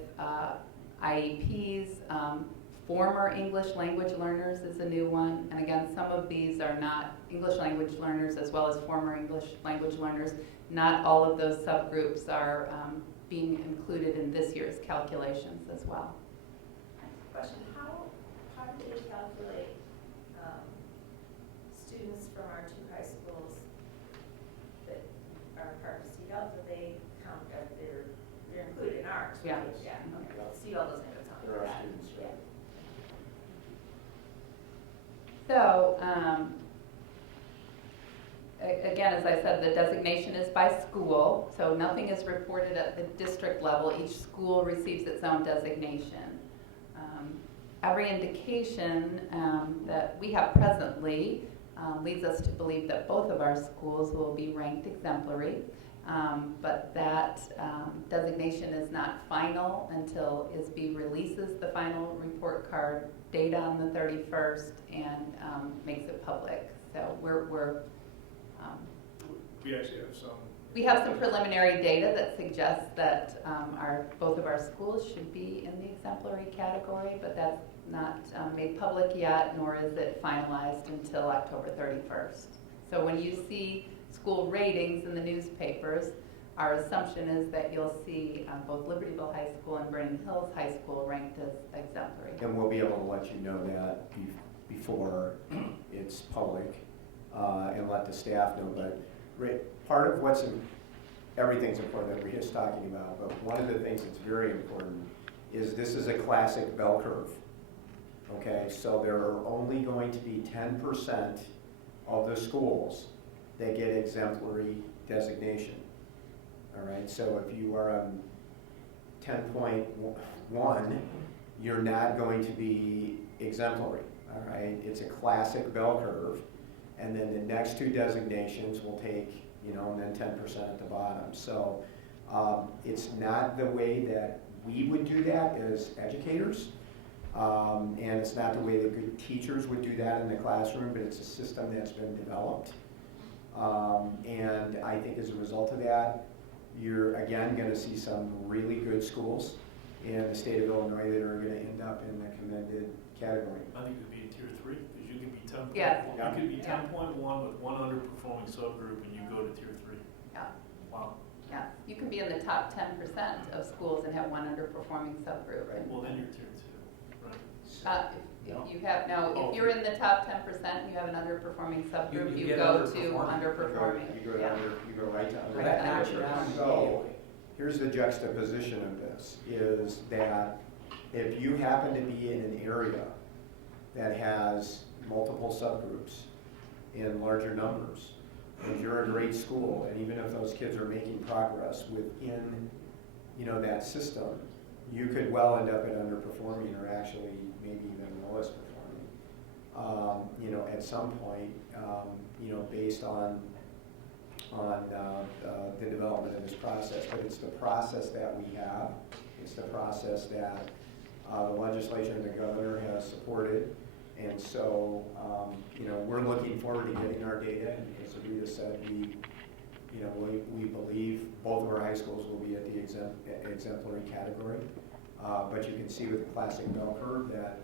IEPs, former English language learners is a new one. And again, some of these are not English language learners as well as former English language learners. Not all of those subgroups are being included in this year's calculations as well. Question, how do they calculate students from our 2 high schools that are part of CDL? Do they count that they're included in ours? Yeah. Yeah, okay, well, CDL doesn't have a ton There of are that. students, Yeah. right? So, again, as I said, the designation is by school, so nothing is reported at the district level. Each school receives its own designation. Every indication that we have presently leads us to believe that both of our schools will be ranked exemplary, but that designation is not final until ISB releases the final report card data on the 31st and makes it public. So We actually have some. we have some preliminary data that suggests that both of our schools should be in the exemplary category, but that's not made public yet, nor is it finalized until October 31st. So when you see school ratings in the newspapers, our assumption is that you'll see both Libertyville High School and Vernon Hills High School ranked as exemplary. And we'll be able to let you know that before it's public and let the staff know. But part of everything's important that Rita's talking about, but one of the things that's very important is this is a classic bell curve. Okay, so there are only going to be 10% of the schools that get exemplary designation. All right, so if you are on 10.1, you're not going to be exemplary, all right? It's a classic bell curve, and then the next two designations will take, and then 10% at the bottom. So it's not the way that we would do that as educators, and it's not the way that good teachers would do that in the classroom, but it's a system that's been developed. And I think as a result of that, you're again going to see some really good schools in the state of Illinois that are going to end up in the commended category. I think it would be a tier 3, because you could be 10. Yeah. You could be 10.1 with one underperforming subgroup, and you go to tier 3. Yeah. Wow. Yeah, you can be in the top 10% of schools and have one underperforming subgroup. Right. Well, then you're tier 2, right? If you have, if you're in the top 10% and you have an underperforming subgroup, you get go to underperforming. underperforming. You go right to Right. That knocks you down So, immediately. here's the juxtaposition of this, is that if you happen to be in an area that has multiple subgroups in larger numbers, and you're a great school, and even if those kids are making progress within, that system, you could well end up at underperforming or actually maybe even lowest performing. At some point, based on the development of this process. But it's the process that we have. It's the process that the legislature and the governor has supported. And so, we're looking forward to getting our data. And as Rita said, we believe both of our high schools will be at the exemplary category. But you can see with the classic bell curve that,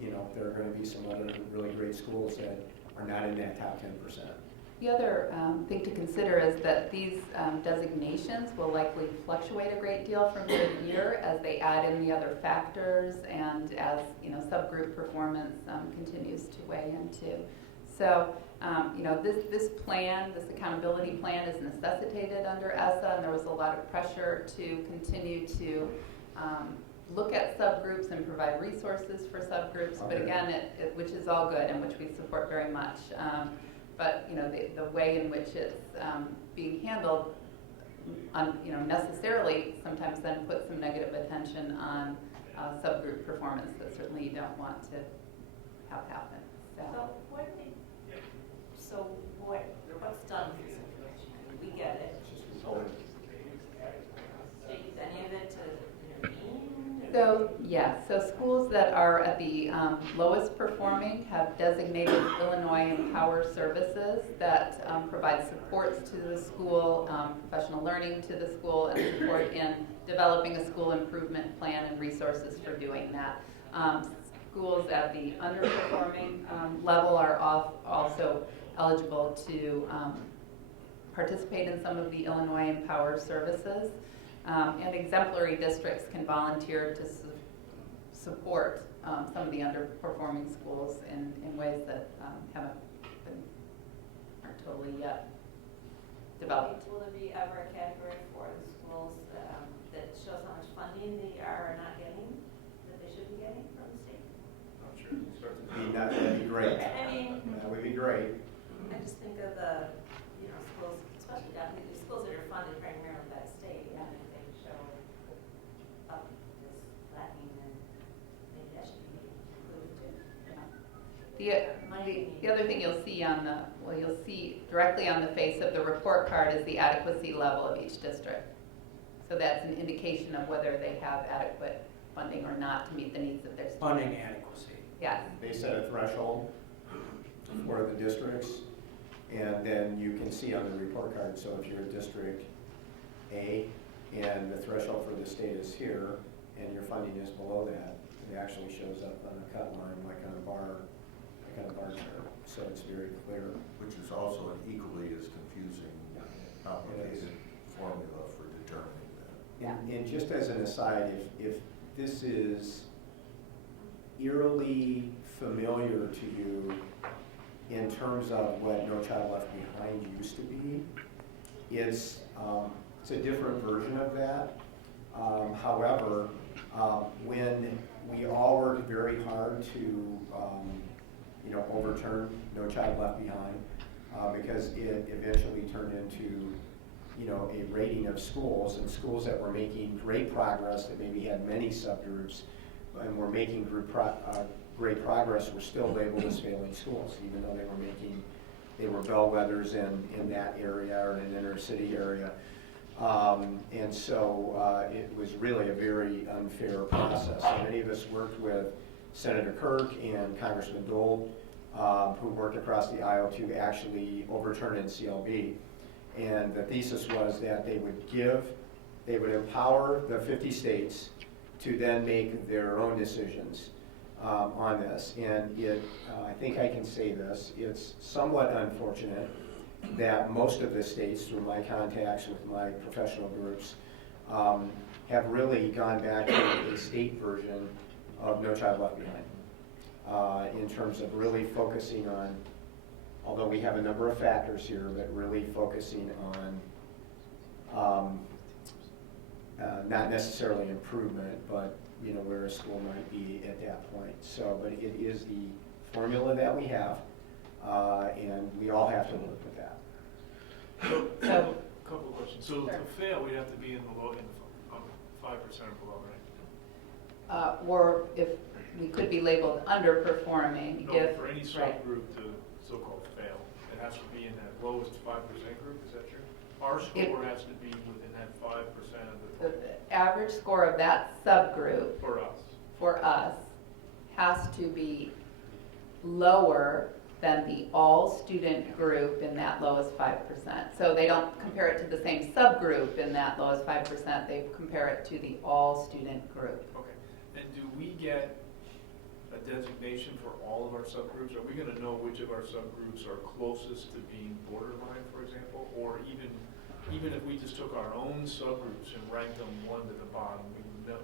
there are going to be some other really great schools that are not in that top 10%. The other thing to consider is that these designations will likely fluctuate a great deal from year to year as they add in the other factors and as subgroup performance continues to weigh into. So this plan, this accountability plan, is necessitated under ESSA, and there was a lot of pressure to continue to look at subgroups and provide resources for subgroups. But again, which is all good and which we support very much. But the way in which it's being handled, necessarily sometimes then puts some negative attention on subgroup performance that certainly you don't want to have happen. So what's done with this information? We get it. Is any of it to intervene? So, so schools that are at the lowest performing have designated Illinois Empower Services that provide supports to the school, professional learning to the school, and support in developing a school improvement plan and resources for doing that. Schools at the underperforming level are also eligible to participate in some of the Illinois Empower Services. And exemplary districts can volunteer to support some of the underperforming schools in ways that aren't totally yet developed. Will there be ever a category for the schools that shows how much funding they are not getting, that they should be getting from the state? I'm sure it'll start to That'd be great. That would be great. I just think of the, schools, especially down here, the schools that are funded primarily by the state, and if they show up this lacking, then maybe that should be included too. The other thing you'll see you'll see directly on the face of the report card is the adequacy level of each district. So that's an indication of whether they have adequate funding or not to meet the needs of their students. Funding adequacy. Yes. They set a threshold for the districts, and then you can see on the report card, so if you're District A and the threshold for the state is here, and your funding is below that, it actually shows up on a cut line like on a bar chart, so it's very clear. Which is also an equally as confusing, complicated formula for determining that. Yeah. And just as an aside, if this is eerily familiar to you in terms of what No Child Left Behind used to be, it's a different version of that. However, when we all worked very hard to overturn No Child Left Behind, because it eventually turned into a rating of schools, and schools that were making great progress, that maybe had many subgroups, and were making great progress were still labeled as failing schools, even though they were bellwethers in that area or in an inner city area. And so it was really a very unfair process. So many of us worked with Senator Kirk and Congressman Dole, who worked across the aisle to actually overturn NCLB. And the thesis was that they would empower the 50 states to then make their own decisions on this. And I think I can say this, it's somewhat unfortunate that most of the states, through my contacts with my professional groups, have really gone back to a state version of No Child Left Behind, in terms of really focusing on, although we have a number of factors here, but really focusing on not necessarily improvement, but where a school might be at that point. So, but it is the formula that we have, and we all have to work with that. So, a couple of questions. So Sure. to fail, we'd have to be in the 5% or below, right? Or if we could be labeled underperforming, No, if for any right. subgroup to so-called fail, it has to be in that lowest 5% group, is that true? Our score has to be within that 5% of the total The average score of that subgroup for us. has to be lower than the all-student group in that lowest 5%. So they don't compare it to the same subgroup in that lowest 5%, they compare it to the all-student group. Okay. And do we get a designation for all of our subgroups? Are we going to know which of our subgroups are closest to being borderline, for example? Or even if we just took our own subgroups and ranked them one to the bottom,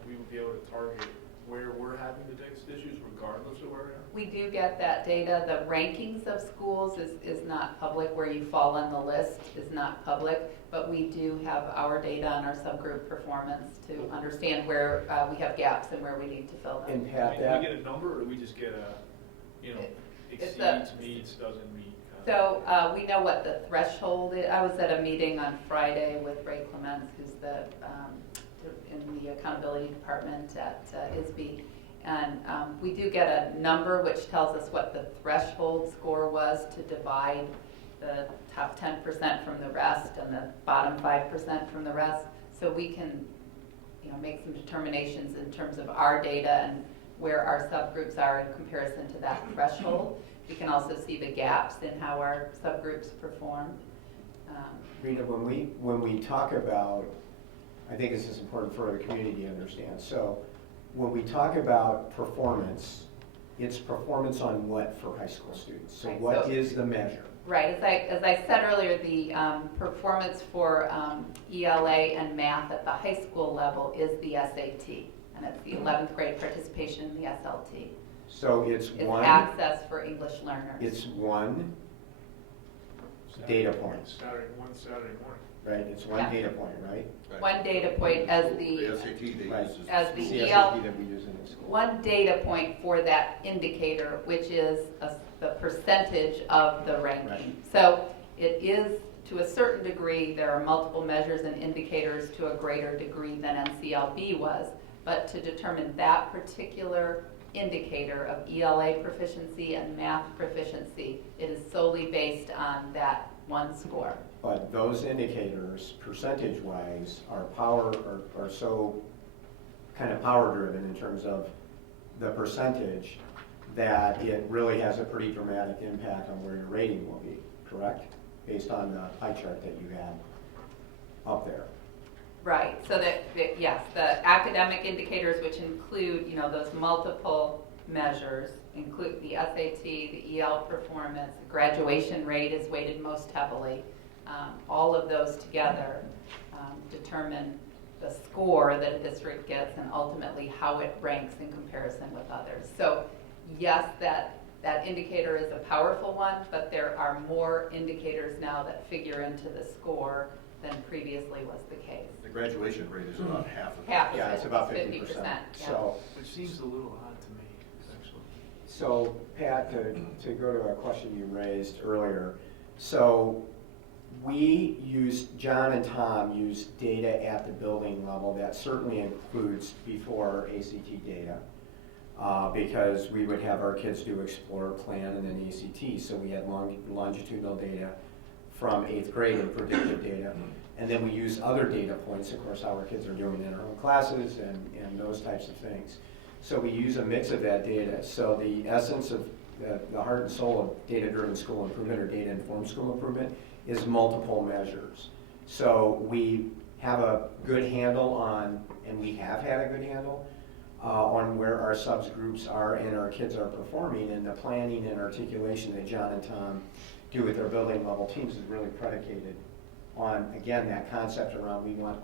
we would be able to target where we're having the biggest issues regardless of where we are? We do get that data. The rankings of schools is not public. Where you fall on the list is not public, but we do have our data on our subgroup performance to understand where we have gaps and where we need to fill them. And Pat, do we get a number, or do we just get exceeds, meets, doesn't meet? So we know what the threshold is. I was at a meeting on Friday with Ray Clements, who's in the accountability department at ISB, and we do get a number which tells us what the threshold score was to divide the top 10% from the rest and the bottom 5% from the rest, so we can make some determinations in terms of our data and where our subgroups are in comparison to that threshold. We can also see the gaps in how our subgroups perform. Rita, when we talk about, I think this is important for the community to understand. So when we talk about performance, it's performance on what for high school students? So right, what is the measure? Right, as I said earlier, the performance for ELA and math at the high school level is the SAT, and it's the 11th grade participation in the SLT. So it's access for English learners. It's one data point. One Saturday morning. Right, it's one data point, right? One data point as the SAT they right. use is as the SAT EL, that we use in the school. one data point for that indicator, which is the percentage of the ranking. Right. So it is, to a certain degree, there are multiple measures and indicators to a greater degree than NCLB was, but to determine that particular indicator of ELA proficiency and math proficiency, it is solely based on that one score. But those indicators, percentage-wise, are so kind of power-driven in terms of the percentage that it really has a pretty dramatic impact on where your rating will be, correct? Based on the pie chart that you had up there. Right, so yes, the academic indicators, which include, those multiple measures, include the SAT, the EL performance, the graduation rate is weighted most heavily. All of those together determine the score that a district gets and ultimately how it ranks in comparison with others. So yes, that indicator is a powerful one, but there are more indicators now that figure into the score than previously was the case. The graduation rate is about half of it. Half of Yeah, it, it's about 50%. 50%. Yeah. So, Which seems a little odd to me, actually. so Pat, to go to a question you raised earlier, so John and Tom used data at the building level that certainly includes before ACT data. because we would have our kids do Explore, Plan, and then ACT. So we had longitudinal data from 8th grade and predictive data. And then we use other data points, of course, how our kids are doing in our own classes and those types of things. So we use a mix of that data. So the essence of the heart and soul of data-driven school improvement or data-informed school improvement is multiple measures. So we have a good handle on, and we have had a good handle on where our subgroups are and our kids are performing, and the planning and articulation that John and Tom do with their building level teams is really predicated on, again, that concept around we want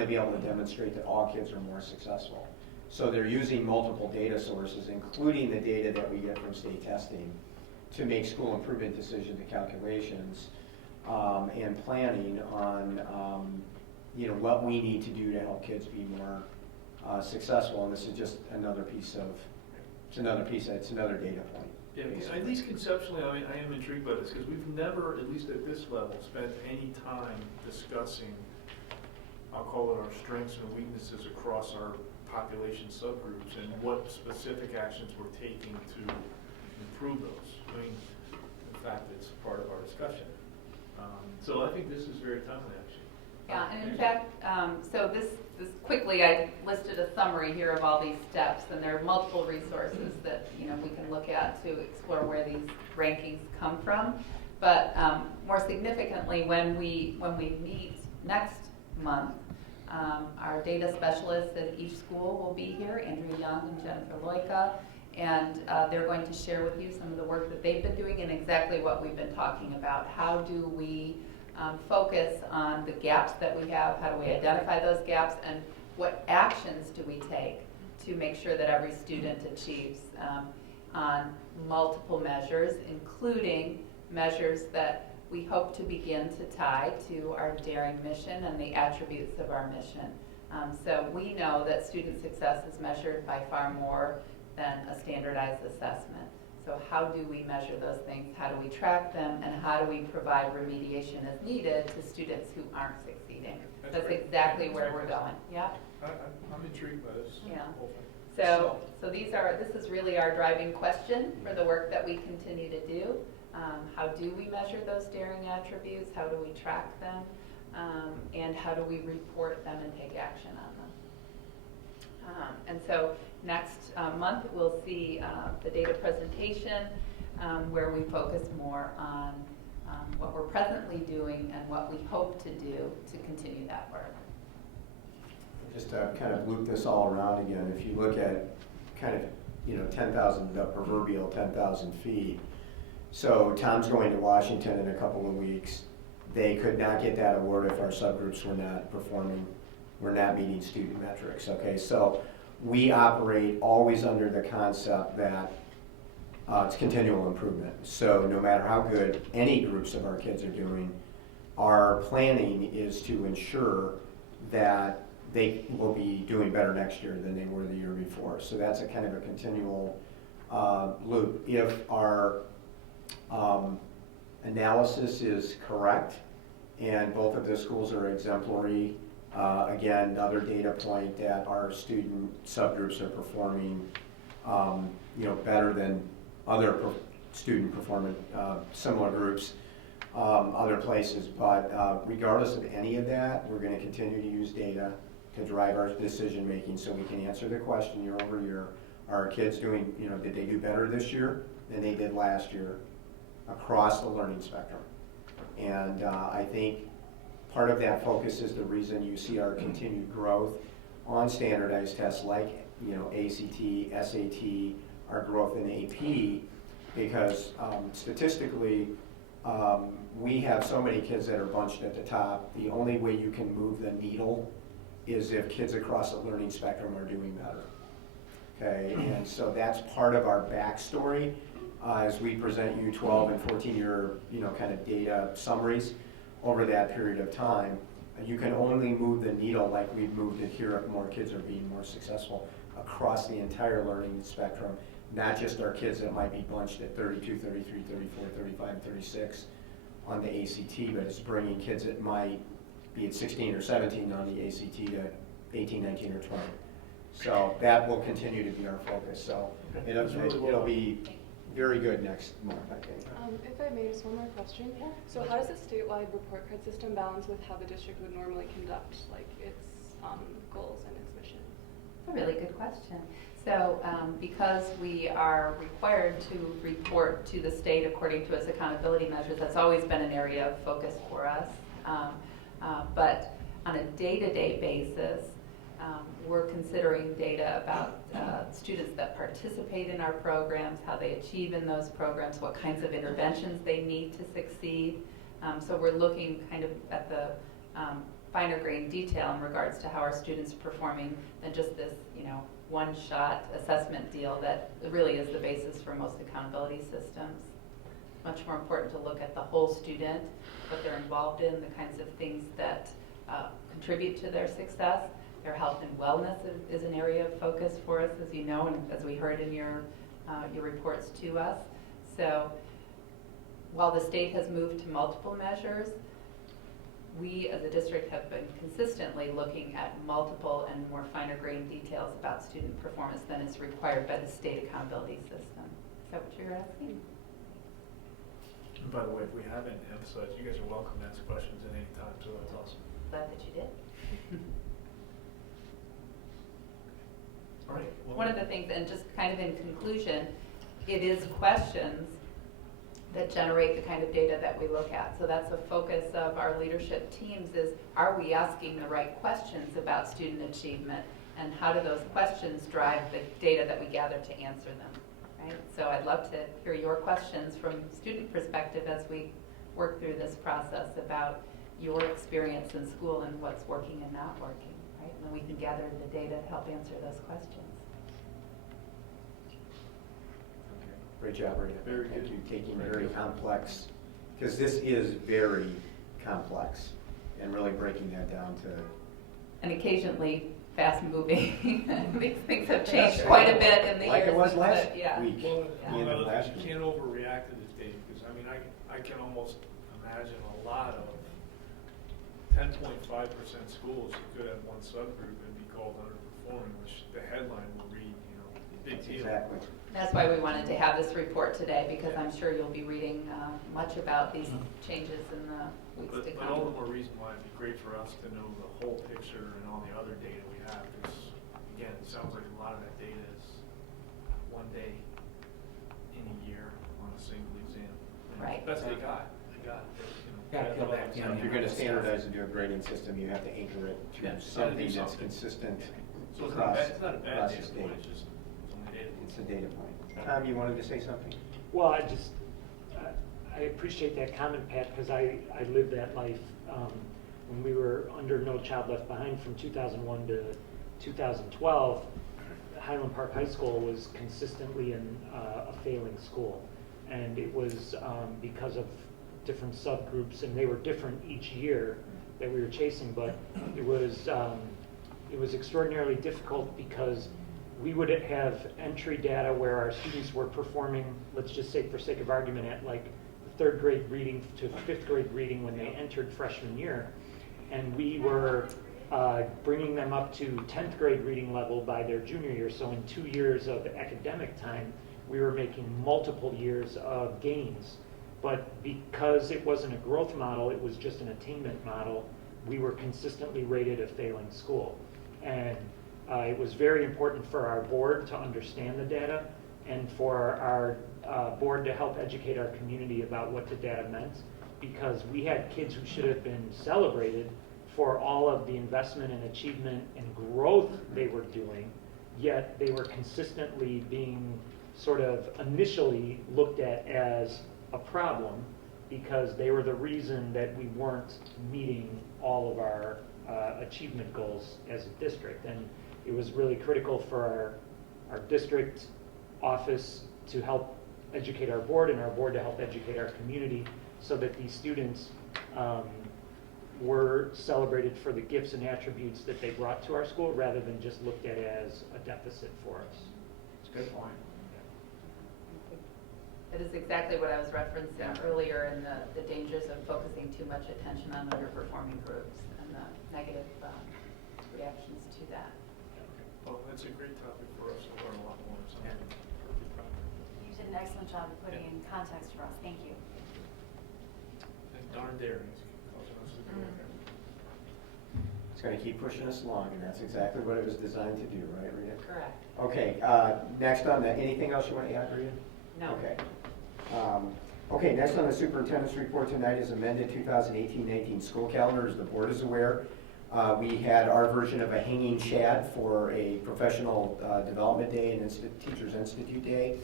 to be able to demonstrate that all kids are more successful. So they're using multiple data sources, including the data that we get from state testing, to make school improvement decisions and calculations and planning on what we need to do to help kids be more successful. And this is just another it's another data point. Yeah, at least conceptually, I am intrigued by this, because we've never, at least at this level, spent any time discussing, I'll call it our strengths and weaknesses across our population subgroups and what specific actions we're taking to improve those. I mean, in fact, it's part of our discussion. So I think this is very timely, actually. Yeah, and in fact, so this quickly, I listed a summary here of all these steps, and there are multiple resources that we can look at to explore where these rankings come from. But more significantly, when we meet next month, our data specialists at each school will be here, Andrew Young and Jennifer Loika, and they're going to share with you some of the work that they've been doing and exactly what we've been talking about. How do we focus on the gaps that we have? How do we identify those gaps? And what actions do we take to make sure that every student achieves on multiple measures, including measures that we hope to begin to tie to our daring mission and the attributes of our mission. So we know that student success is measured by far more than a standardized assessment. So how do we measure those things? How do we track them? And how do we provide remediation as needed to students who aren't succeeding? That's exactly where we're going. Yeah. I'm intrigued by this. Yeah. So this is really our driving question for the work that we continue to do. How do we measure those daring attributes? How do we track them? And how do we report them and take action on them? And so next month we'll see the data presentation where we focus more on what we're presently doing and what we hope to do to continue that work. Just to kind of loop this all around again, if you look at kind of 10,000, the proverbial 10,000 feet. So Tom's going to Washington in a couple of weeks. They could not get that award if our subgroups were not performing, were not meeting student metrics. Okay, so we operate always under the concept that it's continual improvement. So no matter how good any groups of our kids are doing, our planning is to ensure that they will be doing better next year than they were the year before. So that's a kind of a continual loop. If our analysis is correct and both of the schools are exemplary, again, another data point that our student subgroups are performing better than other student performance, similar groups, other places. But regardless of any of that, we're going to continue to use data to drive our decision making so we can answer the question year over year. Are our kids doing, did they do better this year than they did last year across the learning spectrum? And I think part of that focus is the reason you see our continued growth on standardized tests like ACT, SAT, our growth in AP, because statistically we have so many kids that are bunched at the top. The only way you can move the needle is if kids across the learning spectrum are doing better. Okay, and so that's part of our backstory as we present you 12 and 14-year kind of data summaries over that period of time. You can only move the needle like we've moved it here if more kids are being more successful across the entire learning spectrum, not just our kids that might be bunched at 32, 33, 34, 35, 36 on the ACT, but it's bringing kids that might be at 16 or 17 on the ACT to 18, 19, or 20. So that will continue to be our focus, so it'll be very good next month, I think. If I may, just one more question. Yeah. So how does the statewide report card system balance with how the district would normally conduct like its goals and its mission? That's a really good question. So because we are required to report to the state according to its accountability measures, that's always been an area of focus for us. But on a day-to-day basis, we're considering data about students that participate in our programs, how they achieve in those programs, what kinds of interventions they need to succeed. So we're looking kind of at the finer grained detail in regards to how our students are performing than just this, one-shot assessment deal that really is the basis for most accountability systems. It's much more important to look at the whole student, what they're involved in, the kinds of things that contribute to their success. Their health and wellness is an area of focus for us, as you know, and as we heard in your reports to us. So while the state has moved to multiple measures, we as a district have been consistently looking at multiple and more finer grained details about student performance than is required by the state accountability system. Is that what you're asking? And by the way, if we haven't emphasized, you guys are welcome to ask questions at any time, so that's awesome. Glad that you did. All right. Well, One of the things, and just kind of in conclusion, it is questions that generate the kind of data that we look at. So that's a focus of our leadership teams is, are we asking the right questions about student achievement? And how do those questions drive the data that we gather to answer them, right? So I'd love to hear your questions from student perspective as we work through this process about your experience in school and what's working and not working, right? And then we can gather the data to help answer those questions. Great job, Rita. Very Thank good. you, taking very complex, because this is very complex, and really breaking that down to. And occasionally fast-moving. These things have changed quite a bit in the Like years. it was last yeah. week. Yeah. The end of last You week. can't overreact to this data, because I can almost imagine a lot of 10.5% schools who could have one subgroup and be called underperforming, which the headline will read, big deal. Exactly. That's why we wanted to have this report today, because I'm sure you'll be reading much about these changes in the weeks to But all the come. more reason why it'd be great for us to know the whole picture and all the other data we have, because again, it sounds like a lot of that data is one day in a year on a single exam. And Right. Best they got. They got it. Gotta peel back the If onion. you're gonna standardize and do a grading system, you have to anchor it Yeah, to just gotta do something that's something. consistent So it's not across, a bad across the data state. point, it's just only data. It's a data point. Tom, you wanted to say something? Well, I appreciate that comment, Pat, because I lived that life when we were under No Child Left Behind from 2001 to 2012. Highland Park High School was consistently a failing school, and it was because of different subgroups, and they were different each year that we were chasing. But it was extraordinarily difficult because we would have entry data where our students were performing, let's just say for sake of argument, at like third grade reading to fifth grade reading when they entered freshman year. And we were bringing them up to 10th grade reading level by their junior year. So in 2 years of academic time, we were making multiple years of gains. But because it wasn't a growth model, it was just an attainment model, we were consistently rated a failing school. And it was very important for our board to understand the data and for our board to help educate our community about what the data meant, because we had kids who should have been celebrated for all of the investment and achievement and growth they were doing, yet they were consistently being sort of initially looked at as a problem because they were the reason that we weren't meeting all of our achievement goals as a district. And it was really critical for our district office to help educate our board and our board to help educate our community so that these students were celebrated for the gifts and attributes that they brought to our school rather than just looked at as a deficit for us. It's a good point. It is exactly what I was referencing earlier in the dangers of focusing too much attention on underperforming groups and the negative reactions to that. Well, it's a great topic for us to learn a lot more. So. Yeah. You did an excellent job of putting in context for us. Thank you. And darn daring. It's going to keep pushing us along, and that's exactly what it was designed to do, right, Rita? Correct. Okay, next on the, anything else you want to add, Rita? No. Okay. Okay, next on the superintendent's report tonight is amended 2018-19 school calendar. As the board is aware, we had our version of a hanging shad for a professional development day and Teachers Institute Day.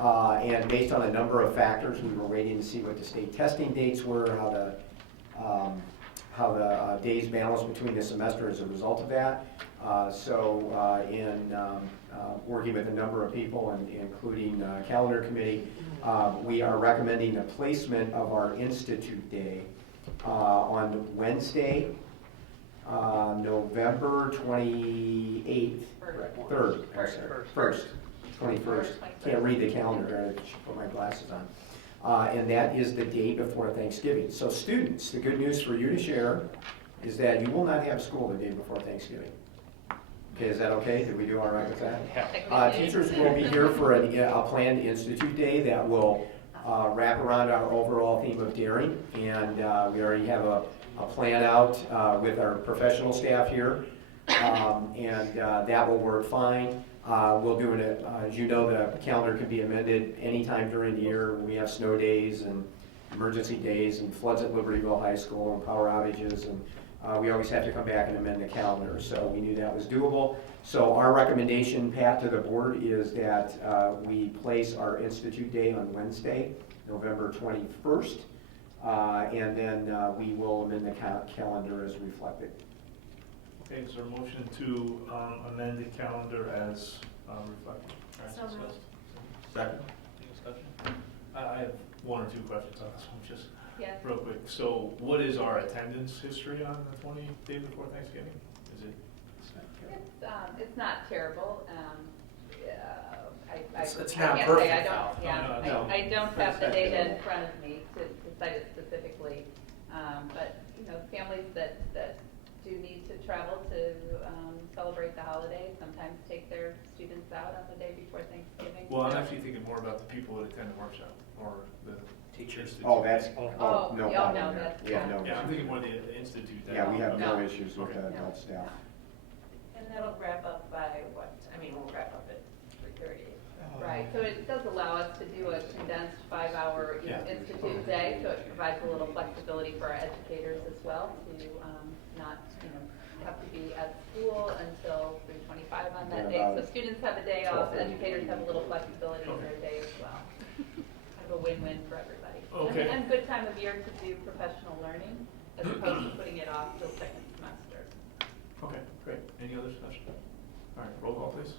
And based on a number of factors, we were waiting to see what the state testing dates were, how the days balanced between the semester as a result of that. In working with a number of people, and including calendar committee, we are recommending the placement of our Institute Day on Wednesday, November 28th, 21st. Can't read the calendar, I should put my glasses on. And that is the day before Thanksgiving. So students, the good news for you to share is that you will not have school the day before Thanksgiving. Okay, is that okay? Did we do all right with that? Teachers will be here for a planned Institute Day that will wrap around our overall theme of daring. And we already have a plan out with our professional staff here. That will work fine. We'll do it, as you know, the calendar can be amended anytime during the year when we have snow days and emergency days and floods at Libertyville High School and power outages, and we always have to come back and amend the calendar. So we knew that was doable. So our recommendation, Pat, to the board is that we place our Institute Day on Wednesday, November 21st, and then we will amend the calendar as reflected. Okay, is there a motion to amend the calendar as reflected? So moved. Second. Any discussion? I have one or two questions on this one, just Yes. real quick. So what is our attendance history on the day before Thanksgiving? Is it? It's not terrible. It's I not can't perfect, say I Val. don't, No. I don't have the data in front of me to cite it specifically. But, you know, families that do need to travel to celebrate the holiday sometimes take their students out on the day before Thanksgiving. Well, I'm actually thinking more about the people that attend the workshop or the teachers. Oh, that's, Oh, no yeah, problem no, there. that's- Yeah, no. Yeah, I'm thinking more the institute. Yeah, we have no No. issues with Okay. that staff. And that'll wrap up by what? I mean, we'll wrap up at 3:30. Right, so it does allow us to do a condensed 5-hour institute day, so it provides a little flexibility for our educators as well to not, have to be at school until 3:25 on that day. So students have a day off, educators have a little flexibility in their day as well. Kind of a win-win for everybody. Okay. And good time of year to do professional learning as opposed to putting it off till second semester. Okay, great. Any other discussion? All right, roll call, please.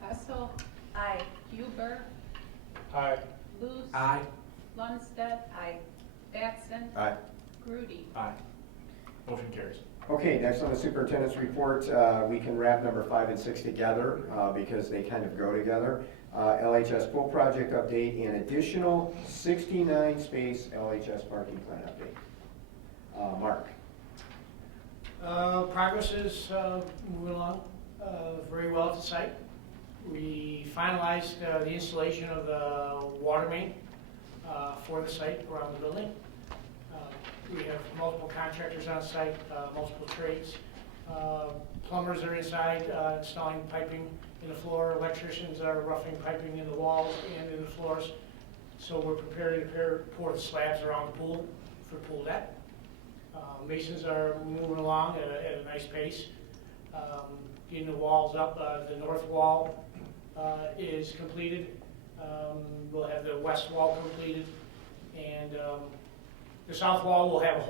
Hessel. Aye. Huber. Aye. Luce. Aye. Lundstedt. Aye. Batson. Aye. Grudy. Aye. Motion carries. Okay, next on the superintendent's report, we can wrap number 5 and 6 together because they kind of go together. LHS pool project update and additional 69 space LHS parking plan update. Mark. Progress is moving along very well at the site. We finalized the installation of the water main for the site around the building. We have multiple contractors on site, multiple trades. Plumbers are inside installing piping in the floor. Electricians are roughing piping in the walls and in the floors. So we're preparing to pour the slabs around the pool for pool deck. Masons are moving along at a nice pace. Getting the walls up. The north wall is completed. We'll have the west wall completed. And the south wall will have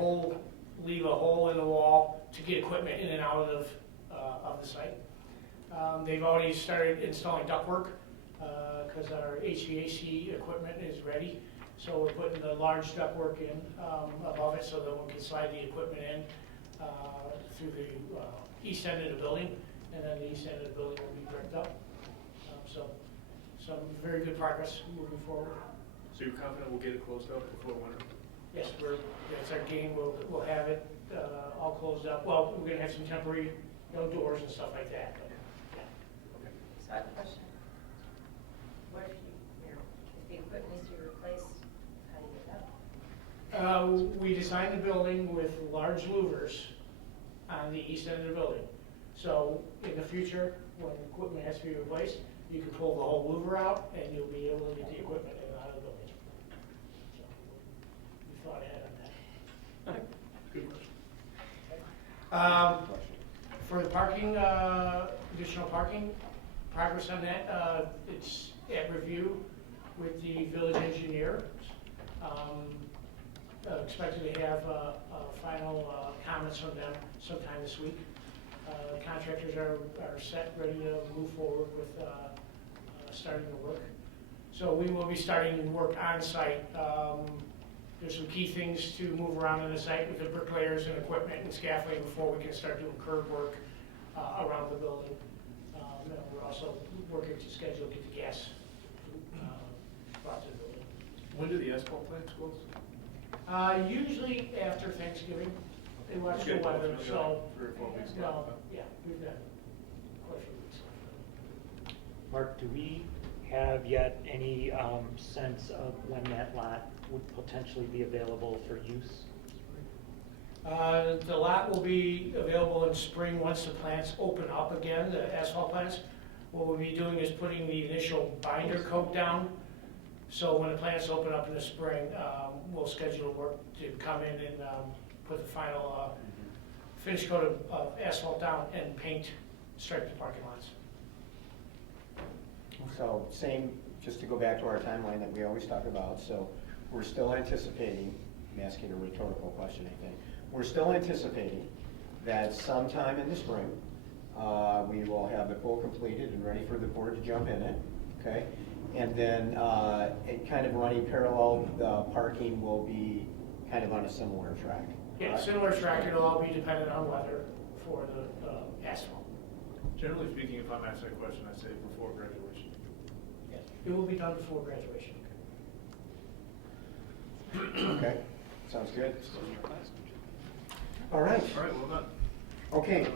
leave a hole in the wall to get equipment in and out of the site. They've already started installing ductwork because our HVAC equipment is ready. So we're putting the large ductwork in above it so that we can slide the equipment in through the east end of the building, and then the east end of the building will be bricked up. So some very good progress moving forward. So you're confident we'll get it closed up before winter? Yes, that's our game. We'll have it all closed up. Well, we're gonna have some temporary, doors and stuff like that. But, yeah. Okay. So I have a question. What if if the equipment needs to be replaced, how do you get that? We designed the building with large louvers on the east end of the building. So in the future, when equipment has to be replaced, you can pull the whole louver out and you'll be able to get the equipment in and out of the building. So we thought ahead on that. Good question. For the parking, additional parking, progress on that, it's at review with the village engineer. Expected to have final comments from them sometime this week. Contractors are set, ready to move forward with starting the work. So we will be starting work on site. There's some key things to move around on the site with the bricklayers and equipment and scaffolding before we can start doing curb work around the building. And we're also working to schedule, get the gas brought to the building. When do the asphalt plants close? Usually after Thanksgiving. They watch the Okay, weather, we got so. 3 or 4 weeks left. No, yeah, we've got quite a few weeks left. Mark, do we have yet any sense of when that lot would potentially be available for use? The lot will be available in spring once the plants open up again, the asphalt plants. What we'll be doing is putting the initial binder coat down. So when the plants open up in the spring, we'll schedule work to come in and put the final finish coat of asphalt down and paint, stripe the parking lots. So same, just to go back to our timeline that we always talk about, so we're still anticipating, I'm asking a rhetorical question, I think. We're still anticipating that sometime in the spring, we will have the pool completed and ready for the board to jump in it, okay? And then it kind of running parallel, the parking will be kind of on a similar track. Yeah, similar track, it'll all be dependent on weather for the asphalt. Generally speaking, if I'm asked that question, I say before graduation. Yes, it will be done before graduation. Okay, sounds good. All right. All right, well done. Okay,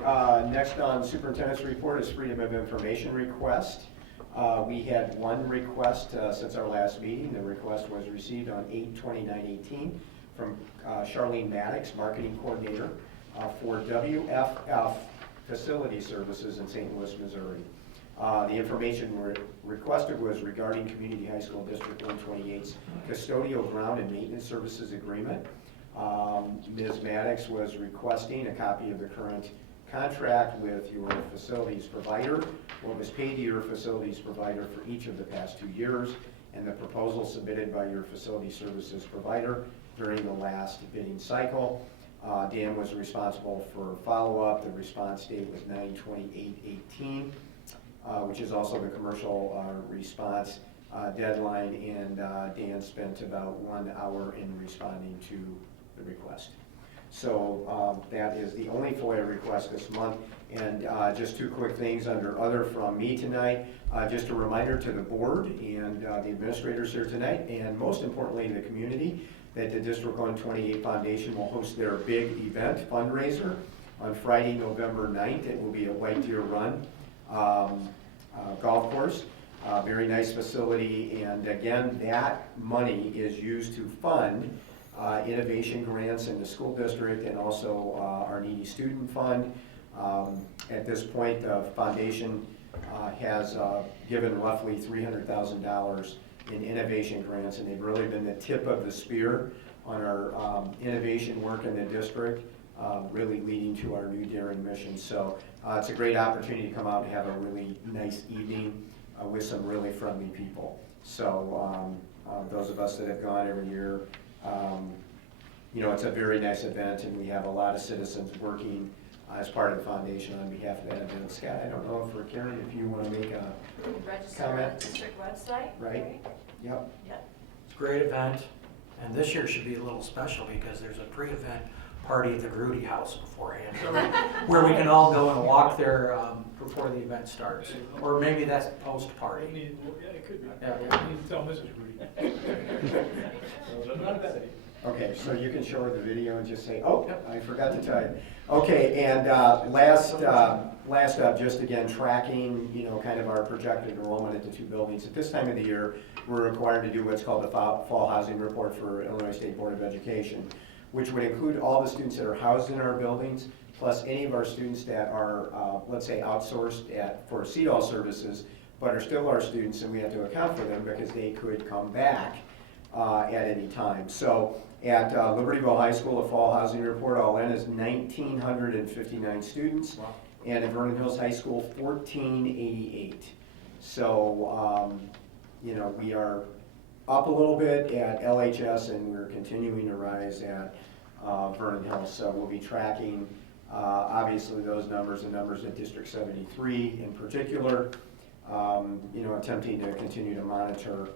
next on superintendent's report is freedom of information request. We had one request since our last meeting. The request was received on 8/29/18 from Charlene Maddox, marketing coordinator for WFF facility services in St. Louis, Missouri. The information requested was regarding Community High School District 128's custodial ground and maintenance services agreement. Ms. Maddox was requesting a copy of the current contract with your facilities provider, what was paid to your facilities provider for each of the past 2 years, and the proposal submitted by your facility services provider during the last bidding cycle. Dan was responsible for follow-up. The response date was 9/28/18, which is also the commercial response deadline, and Dan spent about 1 hour in responding to the request. So that is the only FOIA request this month. And just 2 quick things under other from me tonight. Just a reminder to the board and the administrators here tonight, and most importantly the community, that the District 128 Foundation will host their big event fundraiser on Friday, November 9th. It will be at White Deer Run golf course. Very nice facility, and again, that money is used to fund innovation grants in the school district and also our needy student fund. At this point, the foundation has given roughly $300,000 in innovation grants, and they've really been the tip of the spear on our innovation work in the district, really leading to our new daring mission. So it's a great opportunity to come out and have a really nice evening with some really friendly people. So those of us that have gone every year, you know, it's a very nice event, and we have a lot of citizens working as part of the foundation on behalf of that event. Scott, I don't know if for Karen, if you want to make a Register on comment. the district website. Right? Yep. Yep. It's a great event, and this year should be a little special because there's a pre-event party at the Grudy House beforehand, where we can all go and walk there before the event starts. Or maybe that's post-party. Yeah, it could be. Yeah. You need to tell Mrs. Rudy. Not a bad idea. Okay, so you can show her the video and just say, oh, I forgot to tell you. Okay, and last up, just again, tracking, kind of our projected enrollment at the two buildings. At this time of the year, we're required to do what's called the fall housing report for Illinois State Board of Education, which would include all the students that are housed in our buildings, plus any of our students that are, let's say, outsourced for CEDAW services, but are still our students, and we have to account for them because they could come back at any time. So at Libertyville High School, the fall housing report all in is 1,959 students, and at Vernon Hills High School, 1,488. So, we are up a little bit at LHS, and we're continuing to rise at Vernon Hills. So we'll be tracking, obviously, those numbers and numbers at District 73 in particular, attempting to continue to monitor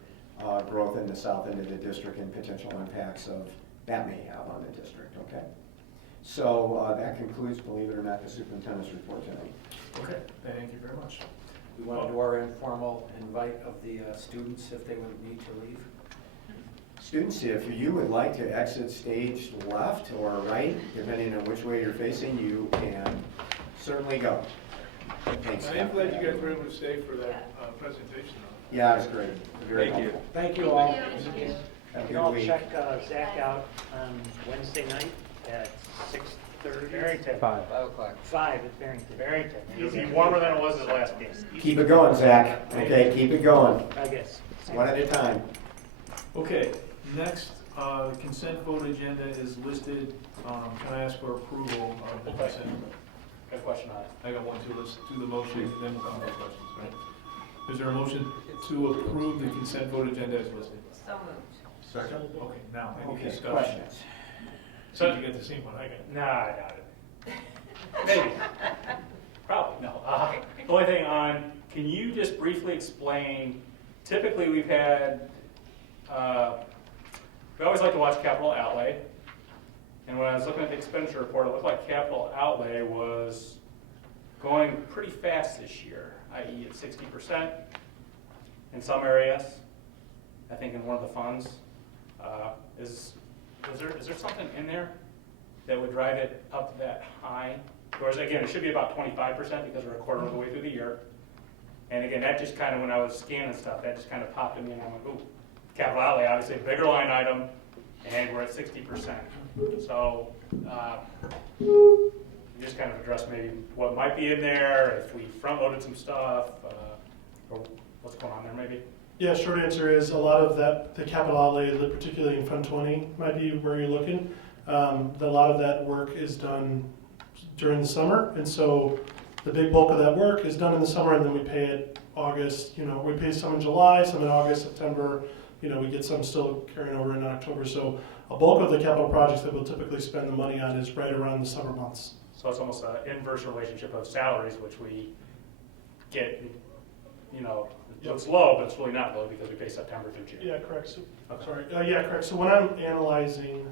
growth in the south end of the district and potential impacts of that may have on the district, okay? So that concludes, believe it or not, the superintendent's report tonight. Okay, thank you very much. We want to do our informal invite of the students if they would need to leave. Students, if you would like to exit stage left or right, depending on which way you're facing, you can certainly go. Thanks. I am glad you guys were able to stay for that presentation. Yeah, it was great. Very Thank you. helpful. Thank you all. Thank you. Have a good I'll week. check Zach out on Wednesday night at 6:30. Barrington. 5 o'clock. 5 at Barrington. Barrington. It'll be warmer than it was the last game. Keep it going, Zach. Okay, keep it going. I guess. One at a time. Okay, next, consent vote agenda is listed. Can I ask for approval of the consent? Got a question on it. I got one too. Let's do the motion, then we'll come to questions, right? Is there a motion to approve the consent vote agenda as listed? So moved. Second? Okay, now, any Okay, discussion? questions? So you get the same one I got. Nah, I doubt it. Maybe. Probably, no. The only thing can you just briefly explain, typically we've had, we always like to watch capital outlay. And when I was looking at the expenditure report, it looked like capital outlay was going pretty fast this year, i.e. at 60% in some areas. I think in one of the funds. Is there something in there that would drive it up that high? Whereas again, it should be about 25% because we're a quarter of the way through the year. And again, that just kind of, when I was scanning stuff, that just kind of popped in me and I'm like, ooh, capital outlay, obviously a bigger line item, and we're at 60%. So just kind of address maybe what might be in there, if we front loaded some stuff, or what's going on there maybe. Yeah, short answer is a lot of that, the capital outlay, particularly in Fund 20, might be where you're looking. A lot of that work is done during the summer, and so the big bulk of that work is done in the summer, and then we pay it August. We pay some in July, some in August, September. We get some still carrying over in October. So a bulk of the capital projects that we'll typically spend the money on is right around the summer months. So it's almost an inverse relationship of salaries, which we get, it's low, but it's really not low because we pay September through June. Yeah, correct. So, Okay. sorry. Yeah, correct. So when I'm analyzing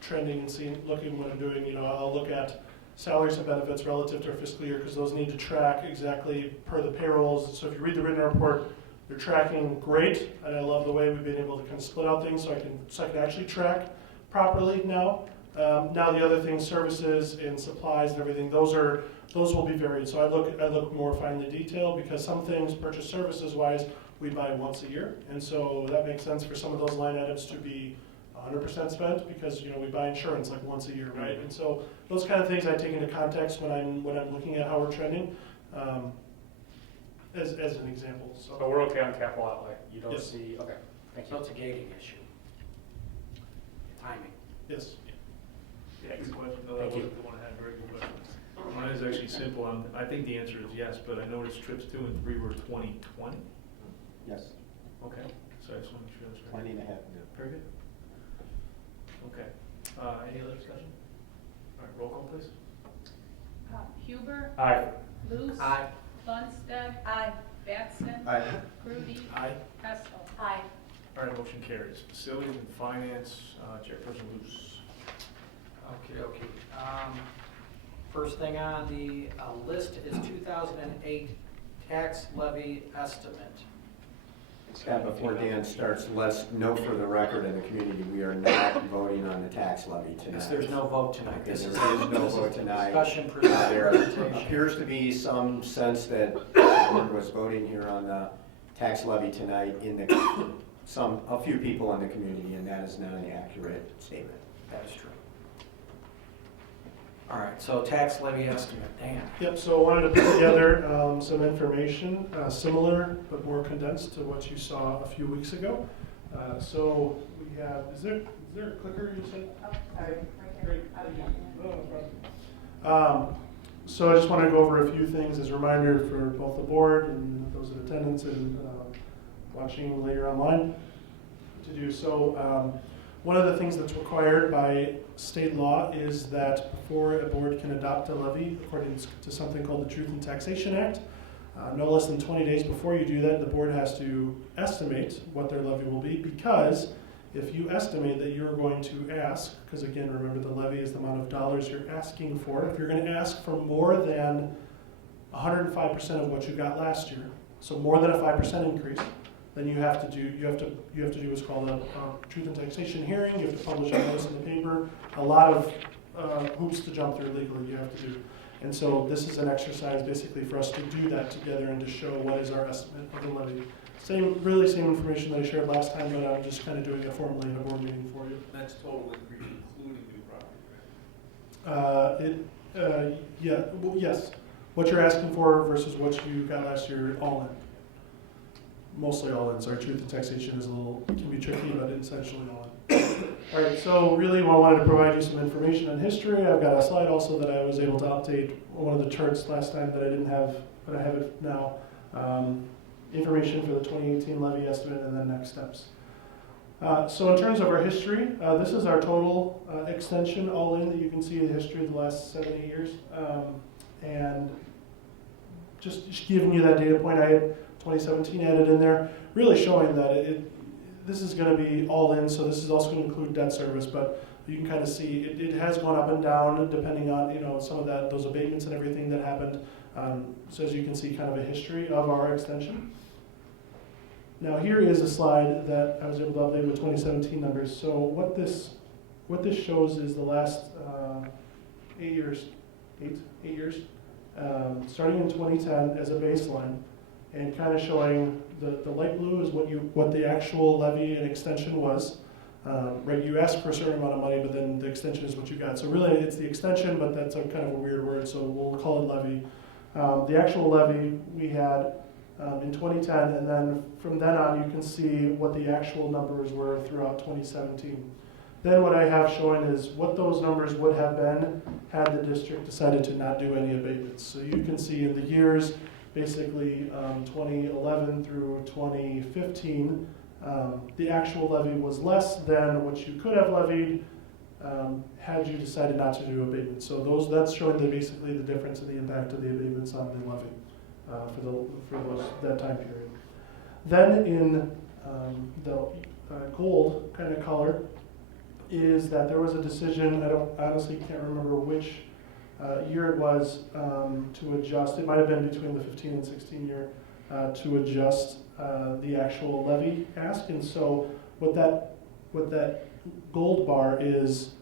trending and looking what I'm doing, I'll look at salaries and benefits relative to our fiscal year because those need to track exactly per the payrolls. So if you read the written report, they're tracking great, and I love the way we've been able to kind of split out things so I can actually track properly now. Now the other things, services and supplies and everything, those will be varied. So I look more finely detailed because some things, purchase services wise, we buy once a year, and so that makes sense for some of those line items to be 100% spent because we buy insurance like once a year, right? And so those kind of things I take into context when I'm looking at how we're trending, as an example. So we're okay on capital outlay. You don't Yes. see. Okay. Thank So you. it's a gating issue. Timing. yes. Yeah, good question. No, Thank that you. wasn't the one I had. Very good question. Mine is actually simple. I think the answer is yes, but I noticed trips 2 and 3 were 2020. Yes. Okay, so I just want to make sure that's right. 20 and a half. Very good. Okay. Any other discussion? All right, roll call, please. Huber. Aye. Luce. Aye. Lundstedt. Aye. Batson. Aye. Grudy. Aye. Hessel. Aye. All right, motion carries. Facilities and Finance, Chairperson Luce. Okay. First thing on the list is 2008 tax levy estimate. Scott, before Dan starts, let's note for the record in the community, we are not voting on the tax levy tonight. Yes, there's no vote tonight. There This is is no vote tonight. discussion, There presentation. appears to be some sense that the board was voting here on the tax levy tonight in a few people in the community, and that is not an accurate statement. That is true. All right, so tax levy estimate, Dan. Yep, so I wanted to put together some information similar but more condensed to what you saw a few weeks ago. So we have, is there a clicker you said? Great. Oh, no problem. So I just want to go over a few things as a reminder for both the board and those in attendance and watching later online to do so. One of the things that's required by state law is that before a board can adopt a levy, according to something called the Truth in Taxation Act, no less than 20 days before you do that, the board has to estimate what their levy will be, because if you estimate that you're going to ask, because again, remember the levy is the amount of dollars you're asking for, if you're going to ask for more than 105% of what you got last year, so more than a 5% increase, then you have to do what's called a truth and taxation hearing. You have to publish a notice in the paper. A lot of hoops to jump through legally you have to do. And so this is an exercise basically for us to do that together and to show what is our estimate of the levy. Really same information that I shared last time, but I'm just kind of doing it formally in a board meeting for you. That's total increase, including new property, right? Yes. What you're asking for versus what you got last year, all in. Mostly all in. Sorry, truth and taxation is can be tricky, but essentially all in. All right, so really I wanted to provide you some information on history. I've got a slide also that I was able to update one of the charts last time that I didn't have, but I have it now. Information for the 2018 levy estimate and then next steps. So in terms of our history, this is our total extension all in that you can see the history of the last 7-8 years. And just giving you that data point, I had 2017 added in there, really showing that this is going to be all in, so this is also going to include debt service, but you can kind of see it has gone up and down depending on some of those abatements and everything that happened. So as you can see, kind of a history of our extension. Now here is a slide that I was able to update with 2017 numbers. So what this shows is the last 8 years, starting in 2010 as a baseline, and kind of showing the light blue is what the actual levy and extension was. Right, you ask for a certain amount of money, but then the extension is what you got. So really, it's the extension, but that's a kind of a weird word, so we'll call it levy. The actual levy we had in 2010, and then from then on, you can see what the actual numbers were throughout 2017. Then what I have showing is what those numbers would have been had the district decided to not do any abatements. So you can see in the years, basically 2011 through 2015, the actual levy was less than what you could have levied had you decided not to do abatements. So that's showing basically the difference in the impact of the abatements on the levy for that time period. Then in the gold kind of color is that there was a decision, I honestly can't remember which year it was, to adjust, it might have been between the 15 and 16 year, to adjust the actual levy ask. And so what that gold bar is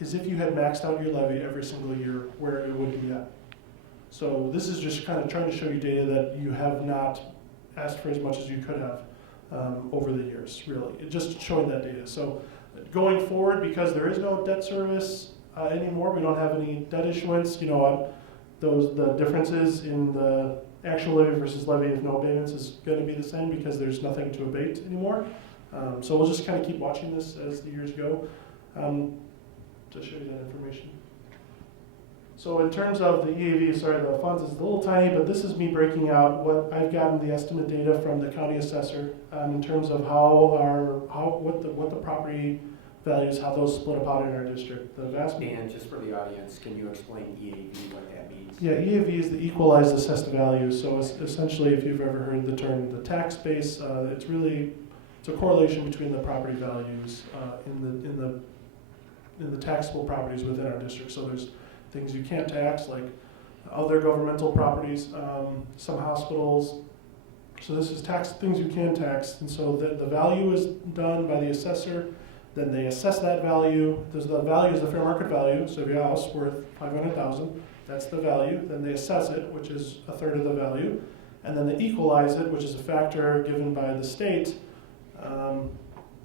if you had maxed out your levy every single year where it would be at. So this is just kind of trying to show you data that you have not asked for as much as you could have over the years, really. Just showing that data. So going forward, because there is no debt service anymore, we don't have any debt issuance, the differences in the actual levy versus levy with no abatements is going to be the same because there's nothing to abate anymore. So we'll just kind of keep watching this as the years go to show you that information. So in terms of the EAV, the funds is a little tiny, but this is me breaking out what I've gotten the estimate data from the county assessor in terms of what the property values, how those split up out in our district. And just for the audience, can you explain EAV, what that means? Yeah, EAV is the equalized assessed value. So essentially, if you've ever heard the term the tax base, it's a correlation between the property values in the taxable properties within our district. So there's things you can't tax, like other governmental properties, some hospitals, So this is tax things you can tax, and so the value is done by the assessor. Then they assess that value. The value is the fair market value. So if your house worth $500,000, that's the value. Then they assess it, which is a third of the value, and then they equalize it, which is a factor given by the state.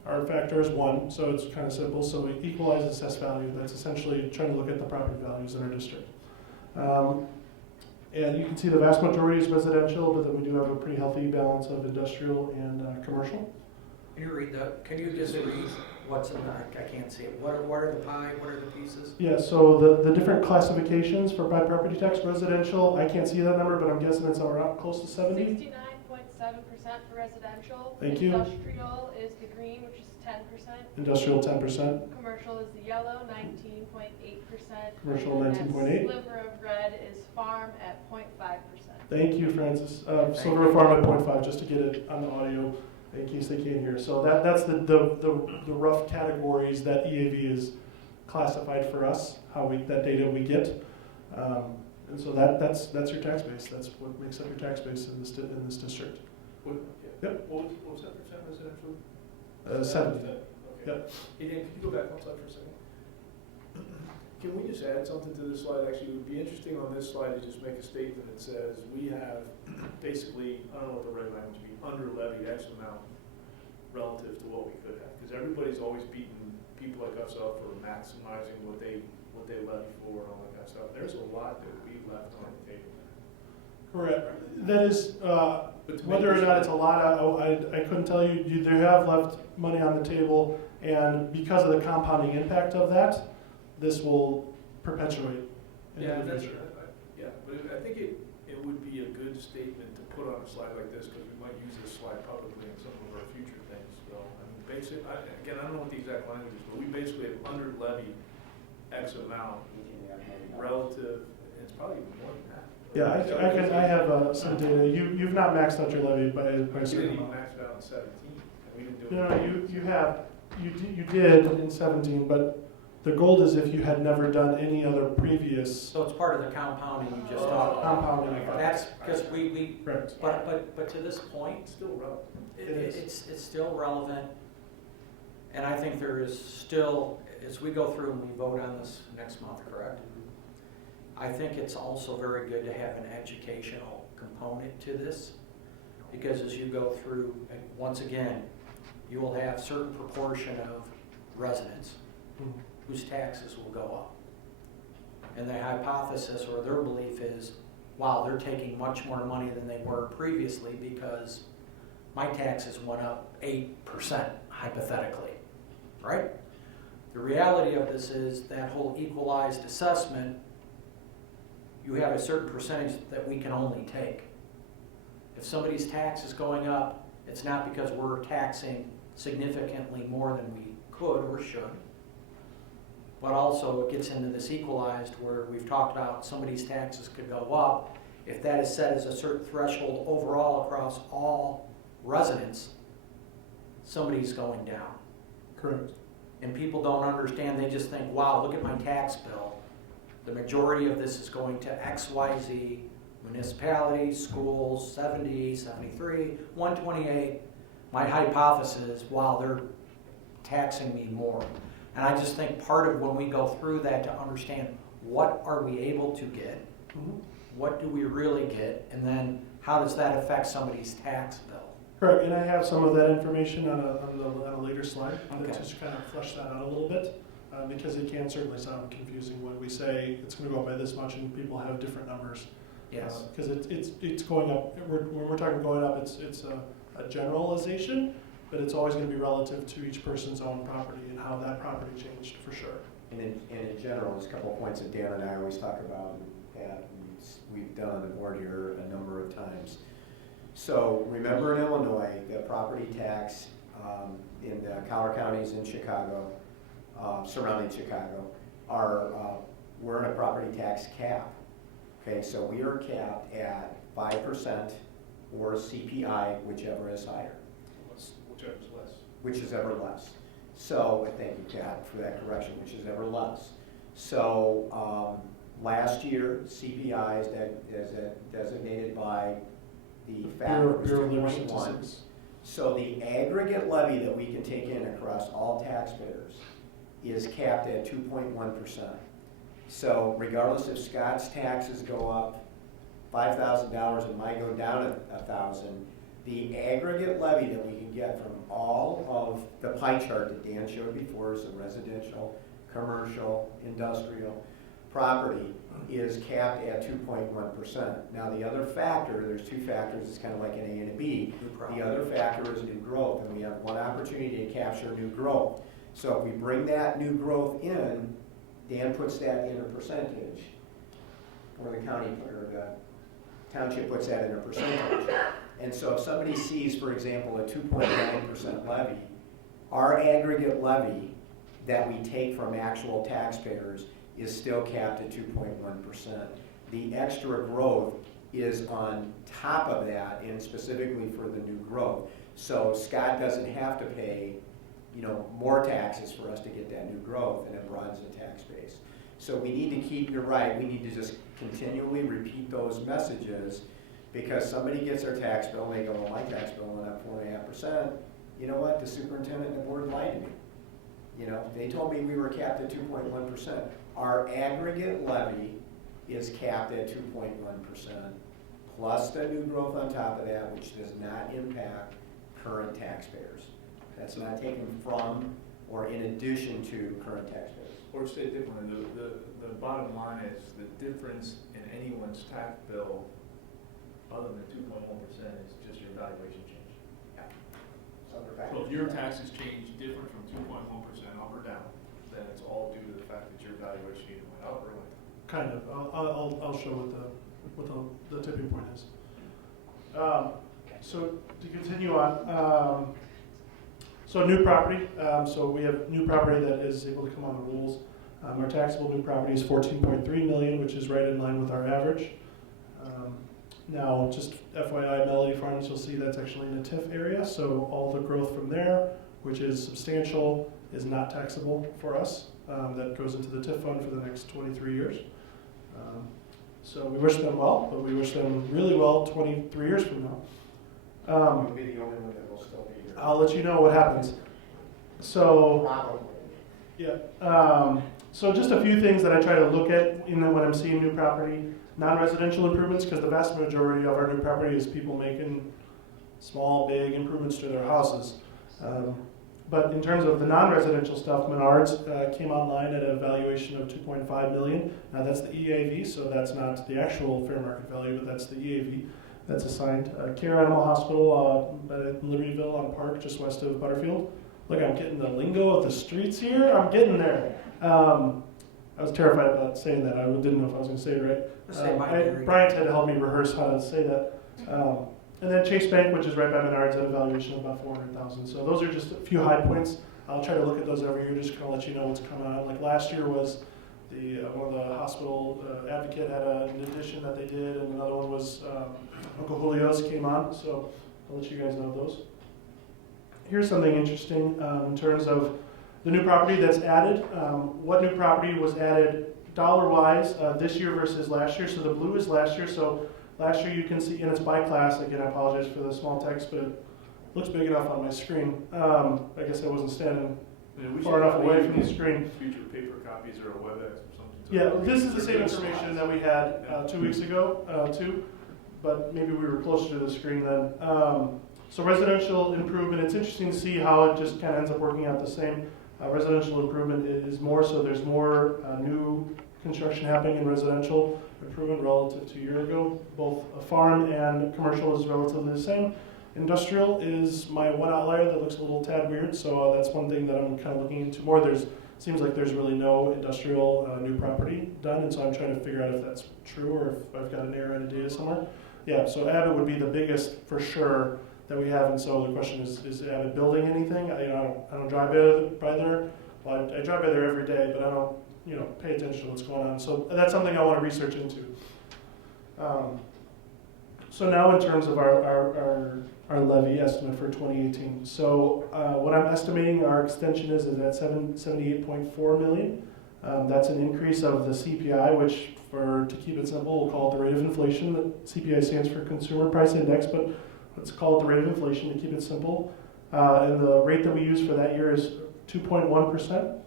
Our factor is 1, so it's kind of simple. So we equalize assessed value. That's essentially trying to look at the property values in our district. And you can see the vast majority is residential, but then we do have a pretty healthy balance of industrial and commercial. Can you read that? Can you just read what's in the, I can't see it. What are the pie? What are the pieces? Yeah, so the different classifications for by property tax, residential, I can't see that number, but I'm guessing it's around close to 70. 69.7% for residential. Thank you. Industrial is the green, which is 10%. Industrial 10%. Commercial is the yellow, 19.8%. Commercial, and 19.8. that sliver of red is farm at 0.5%. Thank you, Francis. Silver Farm at 0.5, just to get it on the audio in case they can't hear. So that's the rough categories that EAV is classified for us, that data we get. And so that's your tax base. That's what makes up your tax base in this district. Yep. What was that percent residential? 70. Okay. Yep. Hey, Dan, can you go back one slide for a second? Can we just add something to this slide? Actually, it would be interesting on this slide to just make a statement that says we have basically, I don't know what the right language would be, under levied X amount relative to what we could have. Because everybody's always beating people like us up for maximizing what they levy for and all that kind of stuff. There's a lot that we left on the table. Correct. That is, whether or not it's a lot, I couldn't tell you. They have left money on the table, and because of the compounding impact of that, this will perpetuate into the future. But I think it would be a good statement to put on a slide like this, because we might use this slide publicly in some of our future things. So, I mean, again, I don't know what the exact language is, but we basically have under levied X amount relative, and it's probably even more than that. Yeah, I have some data. You've not maxed out your levy by a certain amount. We didn't even max it out in 17. And we didn't do No, you did in 17, but the goal is if you had never done any other previous. So it's part of the compounding you just talked about. Compounding. That's because we Correct. but to this point, It's still relevant. it's still relevant, and I think there is still, as we go through and we vote on this next month, correct? I think it's also very good to have an educational component to this, because as you go through, and once again, you will have certain proportion of residents whose taxes will go up. And the hypothesis or their belief is, wow, they're taking much more money than they were previously because my taxes went up 8%, hypothetically, right? The reality of this is that whole equalized assessment, you have a certain percentage that we can only take. If somebody's tax is going up, it's not because we're taxing significantly more than we could or should, but also it gets into this equalized where we've talked about somebody's taxes could go up. If that is set as a certain threshold overall across all residents, somebody's going down. Correct. And people don't understand, they just think, wow, look at my tax bill. The majority of this is going to XYZ municipalities, schools, 70, 73, 128. My hypothesis is, wow, they're taxing me more. And I just think part of when we go through that to understand what are we able to get, what do we really get, and then how does that affect somebody's tax bill? Correct, and I have some of that information on a later slide that just kind of flesh that out a little bit, because it can certainly sound confusing when we say it's going to go up by this much and people have different numbers. Yes. Because it's going up. When we're talking going up, it's a generalization, but it's always going to be relative to each person's own property and how that property changed, for sure. And in general, there's a couple of points that Dan and I always talk about, and we've done on the board here a number of times. So remember in Illinois, the property tax in the Collier counties in Chicago, surrounding Chicago, we're in a property tax cap. Okay, so we are capped at 5% or CPI, whichever is higher. Whichever is less. Which is ever less. So, thank you, Kat, for that correction, which is ever less. So, last year, CPI is designated by The factor was Bureau of Labor 2.1. Statistics. So the aggregate levy that we can take in across all taxpayers is capped at 2.1%. So regardless if Scott's taxes go up $5,000 and mine go down $1,000, the aggregate levy that we can get from all of the pie chart that Dan showed before, so residential, commercial, industrial property, is capped at 2.1%. Now the other factor, there's two factors, it's kind of like an A and a B. The other factor is new growth, and we have one opportunity to capture new growth. So if we bring that new growth in, Dan puts that in a percentage, or the county or the township puts that in a percentage. And so if somebody sees, for example, a 2.9% levy, our aggregate levy that we take from actual taxpayers is still capped at 2.1%. The extra growth is on top of that, and specifically for the new growth. So Scott doesn't have to pay, more taxes for us to get that new growth, and it broadens the tax base. So we need to keep, you're right, we need to just continually repeat those messages, because somebody gets their tax bill and they go, well, my tax bill went up 4.5%. You know what? The superintendent and the board lied to me. They told me we were capped at 2.1%. Our aggregate levy is capped at 2.1%, plus the new growth on top of that, which does not impact current taxpayers. That's not taken from or in addition to current taxpayers. Or state differently, the bottom line is the difference in anyone's tax bill other than 2.1% is just your valuation change. Yeah. So if your taxes change different from 2.1% up or down, then it's all due to the fact that your valuation either went up or went down. Kind of. I'll show what the tipping point is. So to continue on, so new property. So we have new property that is able to come on the rolls. Our taxable new property is $14.3 million, which is right in line with our average. Now, just FYI, Melody Farms, you'll see that's actually in a TIF area, so all the growth from there, which is substantial, is not taxable for us. That goes into the TIF fund for the next 23 years. So we wish them well, but we wish them really well 23 years from now. You'll be the only one that will still be here. I'll let you know what happens. So, Probably. yeah. So just a few things that I try to look at when I'm seeing new property. Non-residential improvements, because the vast majority of our new property is people making small, big improvements to their houses. But in terms of the non-residential stuff, Menards came online at a valuation of $2.5 million. Now that's the EAV, so that's not the actual fair market value, but that's the EAV that's assigned. Care Animal Hospital at Libertyville on Park, just west of Butterfield. Look, I'm getting the lingo of the streets here. I'm getting there. I was terrified about saying that. I didn't know if I was going to say it right. Bryant had to help me rehearse how to say that. And then Chase Bank, which is right by Menards, at a valuation of about $400,000. So those are just a few high points. I'll try to look at those every year, just kind of let you know what's coming on. Like last year was one of the hospital advocate had an addition that they did, and another one was Uncle Julio's came on. So I'll let you guys know those. Here's something interesting in terms of the new property that's added. What new property was added dollar-wise this year versus last year? So the blue is last year. So last year you can see, and it's by class. Again, I apologize for the small text, but it looks big enough on my screen. I guess I wasn't standing far enough away from the screen. Future paper copies or a WebEx or something. Yeah, this is the same information that we had 2 weeks ago, too, but maybe we were closer to the screen then. So residential improvement, it's interesting to see how it just kind of ends up working out the same. Residential improvement is more, so there's more new construction happening in residential improvement relative to a year ago. Both a farm and commercial is relatively the same. Industrial is my one outlier that looks a little tad weird, so that's one thing that I'm kind of looking into more. Seems like there's really no industrial new property done, and so I'm trying to figure out if that's true or if I've got an error in the data somewhere. Yeah, so Abbott would be the biggest for sure that we have, and so the question is Abbott building anything? I don't drive by there. Well, I drive by there every day, but I don't pay attention to what's going on. So that's something I want to research into. So now in terms of our levy estimate for 2018. So what I'm estimating our extension is at $78.4 million. That's an increase of the CPI, which, to keep it simple, we'll call it the rate of inflation. The CPI stands for Consumer Price Index, but let's call it the rate of inflation to keep it simple. And the rate that we use for that year is 2.1%.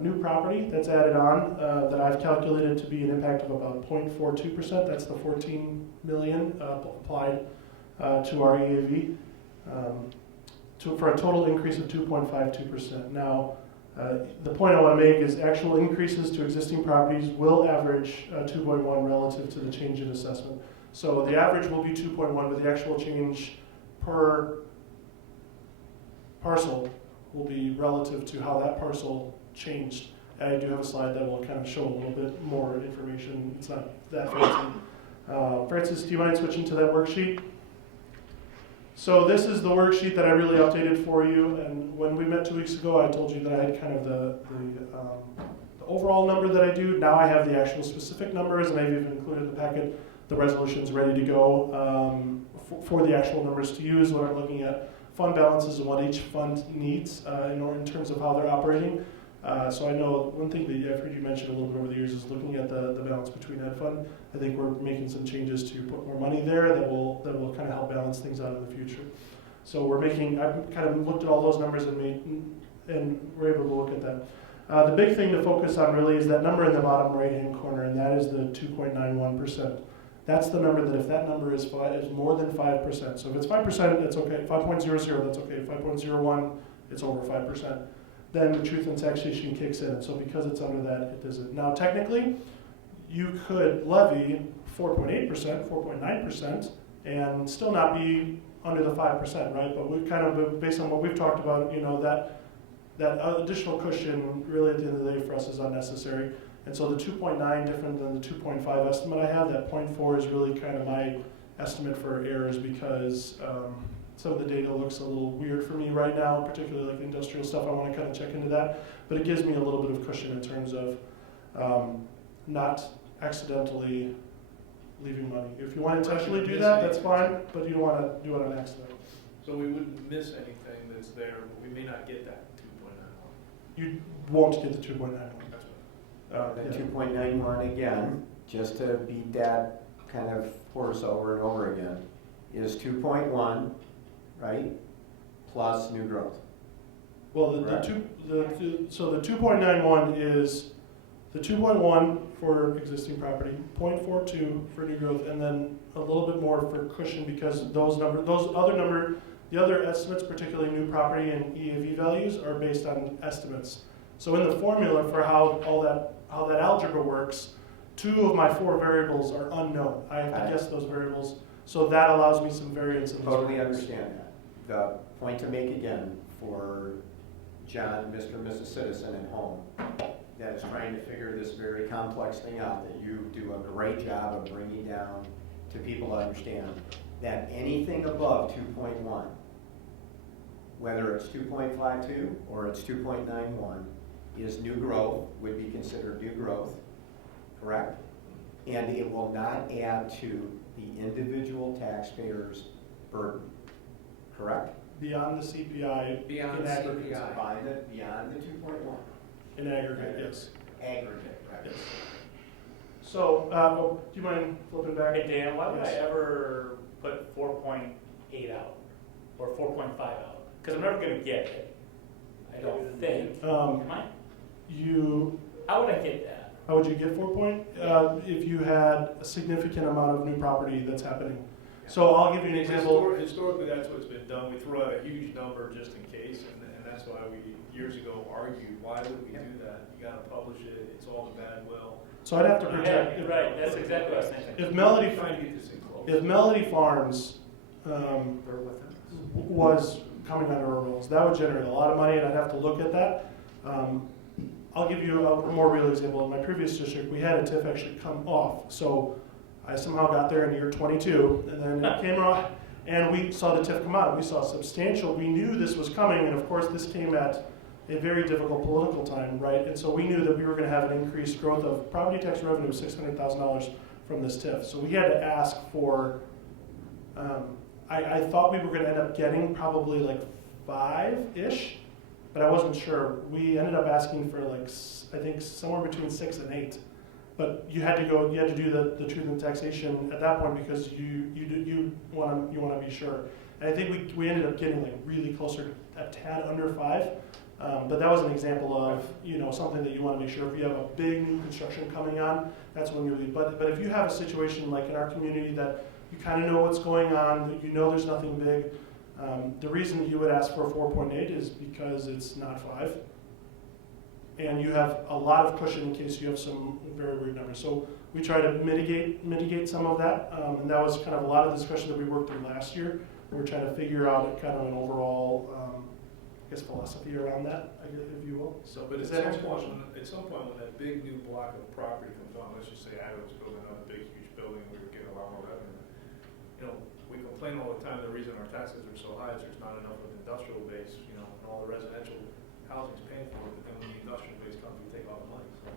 New property that's added on that I've calculated to be an impact of about 0.42%. That's the 14 million applied to our EAV for a total increase of 2.52%. Now, the point I want to make is actual increases to existing properties will average 2.1 relative to the change in assessment. So the average will be 2.1, but the actual change per parcel will be relative to how that parcel changed. I do have a slide that will kind of show a little bit more information. It's not that fancy. Francis, do you mind switching to that worksheet? So this is the worksheet that I really updated for you. And when we met 2 weeks ago, I told you that I had kind of the overall number that I do. Now I have the actual specific numbers, and I've even included in the packet the resolutions ready to go for the actual numbers to use when I'm looking at fund balances and what each fund needs in terms of how they're operating. So I know one thing that I've heard you mention a little bit over the years is looking at the balance between ed fund. I think we're making some changes to put more money there that will kind of help balance things out in the future. So I've kind of looked at all those numbers and we're able to look at that. The big thing to focus on really is that number in the bottom right-hand corner, and that is the 2.91%. That's the number that if that number is more than 5%, so if it's 5%, that's okay. 5.00, that's okay. 5.01, it's over 5%. Then the truth in taxation kicks in. So because it's under that, it doesn't. Now technically, you could levy 4.8%, 4.9%, and still not be under the 5%, right? But we've kind of, based on what we've talked about, that additional cushion really at the end of the day for us is unnecessary. And so the 2.9 different than the 2.5 estimate I have, that 0.4 is really kind of my estimate for errors because some of the data looks a little weird for me right now, particularly like the industrial stuff. I want to kind of check into that. But it gives me a little bit of cushion in terms of not accidentally leaving money. If you want to intentionally do that, that's fine, but you don't want to do it on accident. So we wouldn't miss anything that's there, but we may not get that 2.91. You won't get the 2.91. The 2.91 again, just to beat that kind of horse over and over again, is 2.1, right, plus new growth. Well, so the 2.91 is the 2.1 for existing property, 0.42 for new growth, and then a little bit more for cushion because the other estimates, particularly new property and EAV values, are based on estimates. So in the formula for how that algebra works, 2 of my 4 variables are unknown. I have to guess those variables, so that allows me some variance in those Totally variables. understand that. The point to make again for John, Mr. and Mrs. Citizen at home, that is trying to figure this very complex thing out, that you do a great job of bringing down to people to understand that anything above 2.1, whether it's 2.52 or it's 2.91, is new growth, would be considered new growth, correct? And it will not add to the individual taxpayer's burden, correct? Beyond the CPI, Beyond in the aggregate. CPI. Beyond the 2.1. In aggregate, yes. Aggregate, right? Yes. So, do you mind flipping back? Hey Dan, why would Yes. I ever put 4.8 out or 4.5 out? Because I'm never going to get it. I don't think. Am I? How would I get that? How would you get 4 point? If you had a significant amount of new property that's happening. So I'll give you an example. Historically, that's what's been done. We throw out a huge number just in case, and that's why we years ago argued, why would we do that? You got to publish it. It's all the bad will. So I'd have to project. Yeah, right, that's exactly what I was thinking. If Melody Farms was coming under our rules, that would generate a lot of money, and I'd have to look at that. I'll give you a more real example. In my previous district, we had a TIF actually come off. So I somehow got there in year 22, and then it came off, and we saw the TIF come out. We saw substantial. We knew this was coming, and of course, this came at a very difficult political time, right? And so we knew that we were going to have an increased growth of property tax revenue of $600,000 from this TIF. So we had to ask for. I thought we were going to end up getting probably like 5-ish. but I wasn't sure. We ended up asking for like, I think somewhere between 6 and 8. But you had to do the truth in taxation at that point because you want to be sure. And I think we ended up getting like really closer, a tad under 5. But that was an example of, something that you want to make sure. If you have a big new construction coming on, that's when you leave. But if you have a situation like in our community that you kind of know what's going on, that you know there's nothing big, the reason that you would ask for a 4.8 is because it's not 5. And you have a lot of cushion in case you have some very weird numbers. So we try to mitigate some of that. And that was kind of a lot of the discussion that we worked through last year. We were trying to figure out kind of an overall philosophy around that, if you will. So, but at some point, when that big new block of property comes on, let's just say Iowa's building another big, huge building, we would get a lot more revenue. We complain all the time, the reason our taxes are so high is there's not enough of industrial base, and all the residential housing's paying for it, but then when the industrial base comes, we take all the money. So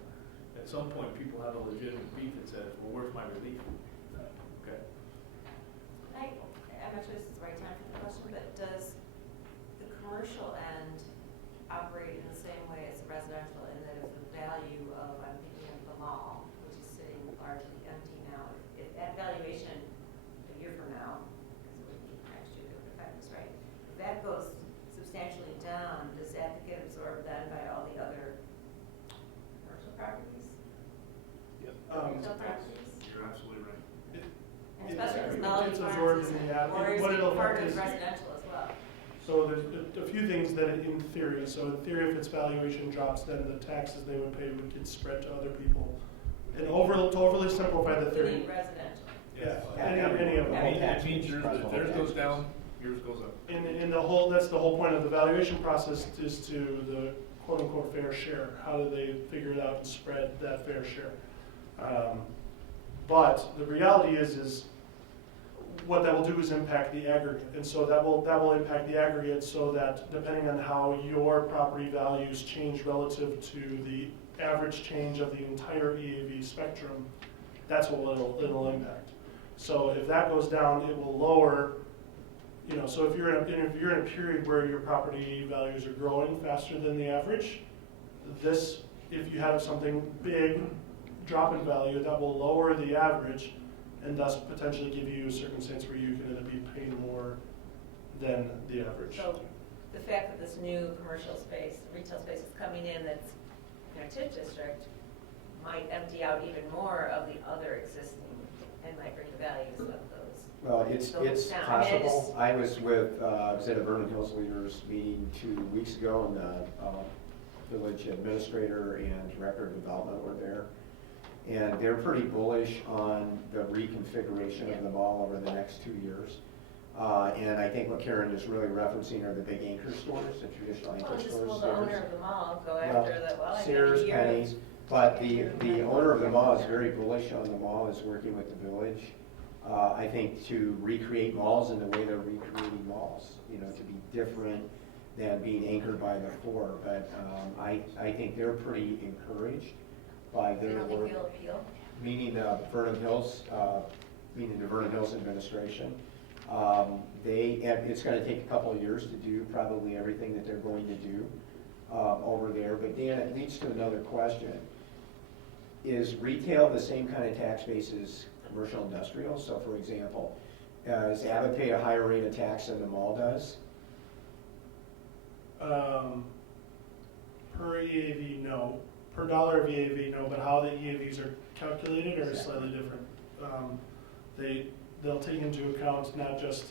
at some point, people have a legitimate beef that says, well, where's my relief? Okay. I'm not sure this is the right time for the question, but does the commercial end operate in the same way as the residential in that if the value of, I'm thinking of the mall, which is sitting largely empty now, if that valuation a year from now, because it would be next year that would affect us, right? If that goes substantially down, does that get absorbed then by all the other commercial properties? Yep. Retail properties? You're absolutely right. And especially because Melody it's absorbed Farms is, in the or is what it it'll part affect of is- residential as well? So there's a few things that in theory, so in theory if its valuation drops, then the taxes they would pay would get spread to other people. And to overly simplify the theory. Including residential. Yeah, any of them. It means yours goes down, yours goes up. And that's the whole point of the valuation process is to the quote unquote fair share. How do they figure it out and spread that fair share? But the reality is what that will do is impact the aggregate. And so that will impact the aggregate so that depending on how your property values change relative to the average change of the entire EAV spectrum, that's what it'll impact. So if that goes down, it will lower, so if you're in a period where your property values are growing faster than the average, if you have something big drop in value, that will lower the average and thus potentially give you a circumstance where you can end up being paying more than the average. So the fact that this new commercial space, retail space is coming in that's in a TIF district might empty out even more of the other existing and might bring the values of those. Well, it's down. possible. I was at a Vernon Hills Leaders meeting 2 weeks ago, and the village administrator and director of development were there. And they're pretty bullish on the reconfiguration of the mall over the next 2 years. And I think what Karen is really referencing are the big anchor stores, the traditional anchor Well, just stores. will the owner of the mall go after that? Well, I Sears, think Penny's. But the owner of the mall is very bullish on the mall, is working with the village. I think to recreate malls in the way they're recreating malls, to be different than being anchored by the four. But I think they're pretty encouraged by their work. Appeal? Meaning Vernon Hills, meaning the Vernon Hills administration. It's going to take a couple of years to do probably everything that they're going to do over there. But Dan, it leads to another question. Is retail the same kind of tax base as commercial industrial? So for example, does Abbott pay a higher rate of tax than the mall does? Per EAV, no. Per dollar of EAV, no, but how the EAVs are calculated are slightly different. They'll take into account not just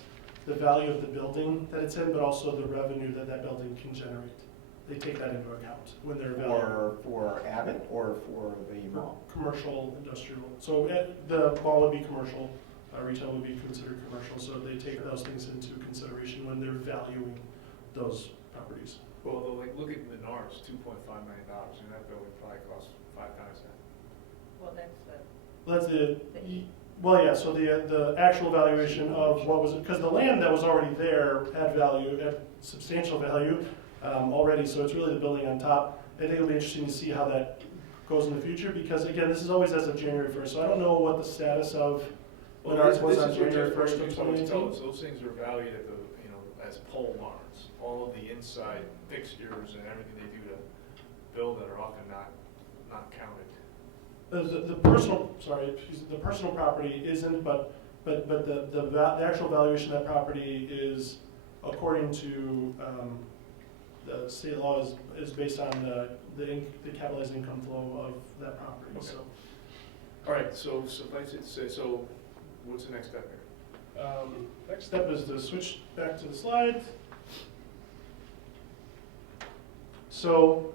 the value of the building that it's in, but also the revenue that building can generate. They take that into account when they're valuing. For Abbott or for the mall? Commercial, industrial. So the mall would be commercial, retail would be considered commercial, so they take those things into consideration when they're valuing those properties. Well, look at Menards, $2.5 million, and that building probably costs 5 times that. Well, that's Well, yeah, so the actual valuation of what was, because the land that was already there had value, had substantial value already, so it's really the building on top. I think it'll be interesting to see how that goes in the future, because again, this is always as of January 1st, so I don't know what the status of Menards was on January 1st of 2018. Those things are valued at the as pole barns. All of the inside fixtures and everything they do to build that are often not counted. The personal, sorry, the personal property isn't, but the actual valuation of that property is, according to the state law, is based on the capitalized income flow of that property. Okay. So, All right, so suffice it to say, so what's the next step here? next step is to switch back to the slide. So,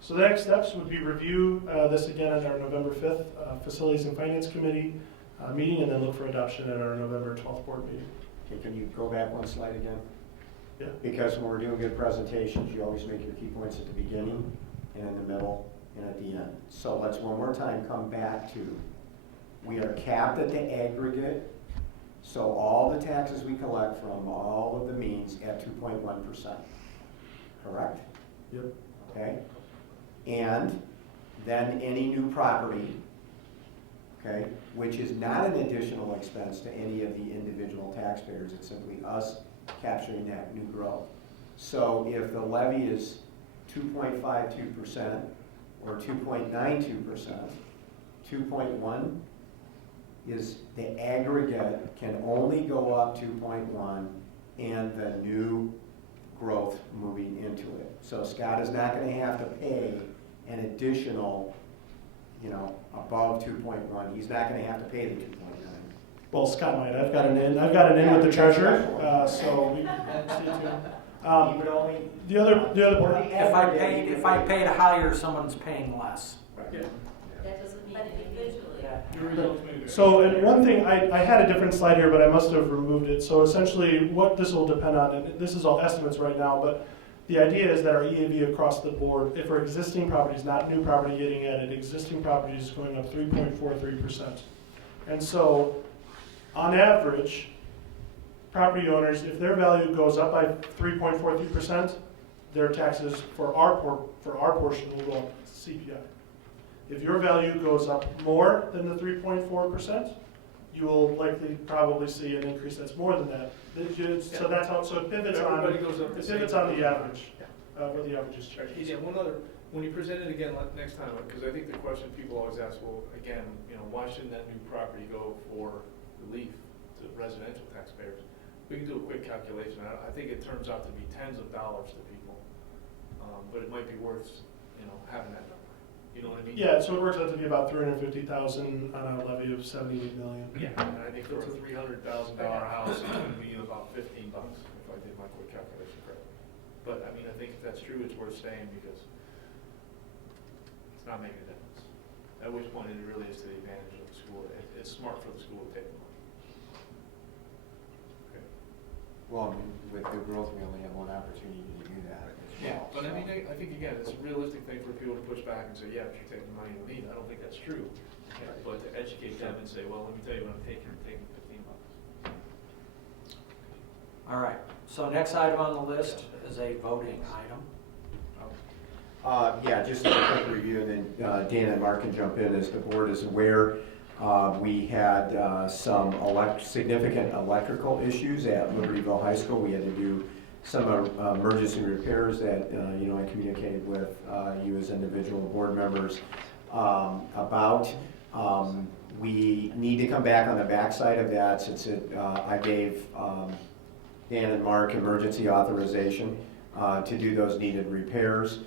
so the next steps would be review this again at our November 5th Facilities and Finance Committee meeting, and then look for adoption at our November 12th board meeting. Okay, can you go back one slide again? Yeah. Because when we're doing good presentations, you always make your key points at the beginning and in the middle and at the end. So let's one more time come back to, we are capped at the aggregate, so all the taxes we collect from all of the means at 2.1%, correct? Yep. Okay? And then any new property, okay, which is not an additional expense to any of the individual taxpayers, it's simply us capturing that new growth. So if the levy is 2.52% or 2.92%, 2.1 is the aggregate can only go up 2.1 and the new growth moving into it. So Scott is not going to have to pay an additional, above 2.1. He's not going to have to pay the 2.9. Well, Scott might. I've got an in with the treasurer, so we can stay tuned. The other part. If I pay to hire, someone's paying less. Yeah. That doesn't mean individually. So, and one thing, I had a different slide here, but I must have removed it. So essentially, what this will depend on, and this is all estimates right now, but the idea is that our EAV across the board, if our existing properties, not new property getting added, existing properties is going up 3.43%. And so, on average, property owners, if their value goes up by 3.43%, their taxes for our portion will go up CPI. If your value goes up more than the 3.4%, you will likely probably see an increase that's more than that. So that's how, so it pivots on, Everybody goes up the same. the average, where the average is changed. Yeah, one other, when you present it again next time, because I think the question people always ask, well, again, why shouldn't that new property go for relief to residential taxpayers? We can do a quick calculation. I think it turns out to be tens of dollars to people, but it might be worth, having that number. You know what I mean? Yeah, so it works out to be about $350,000 on a levy of $78 million. Yeah, and I think for a $300,000 house, it would be about $15 if I did my quick calculation correctly. But I think if that's true, it's worth saying because it's not making a difference. At which point it really is to the advantage of the school. It's smart for the school to take the money. Okay. Well, with the growth, we only have one opportunity to do that. Yeah, but I think again, it's a realistic thing for people to push back and say, yeah, but you're taking money to me. I don't think that's true. Yeah, but to educate them and say, well, let me tell you what I'm taking 15 bucks. All right, so next item on the list is a voting item. Yeah, just a quick review, and then Dan and Mark can jump in. As the board is aware, we had some significant electrical issues at Libertyville High School. We had to do some emergency repairs that I communicated with you as individual board members about. We need to come back on the backside of that since I gave Dan and Mark emergency authorization to do those needed repairs.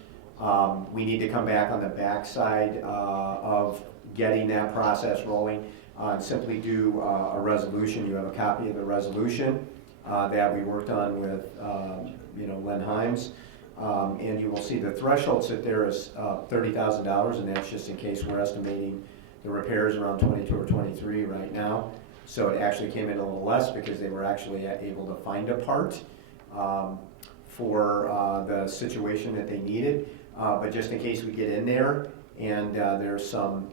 We need to come back on the backside of getting that process rolling and simply do a resolution. You have a copy of the resolution that we worked on with Len Himes. And you will see the threshold sit there is $30,000, and that's just in case we're estimating the repairs around 22 or 23 right now. So it actually came in a little less because they were actually able to find a part for the situation that they needed. But just in case we get in there and there's some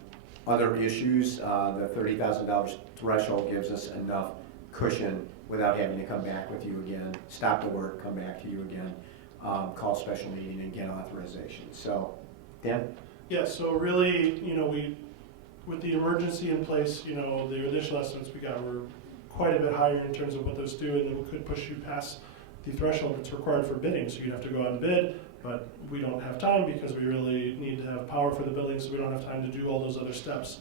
other issues, the $30,000 threshold gives us enough cushion without having to come back with you again, stop the work, come back to you again, call a special meeting and get authorization. So, Dan? Yeah, so really, with the emergency in place, the initial estimates we got were quite a bit higher in terms of what those do, and it could push you past the threshold that's required for bidding. So you'd have to go out and bid, but we don't have time because we really need to have power for the building, so we don't have time to do all those other steps.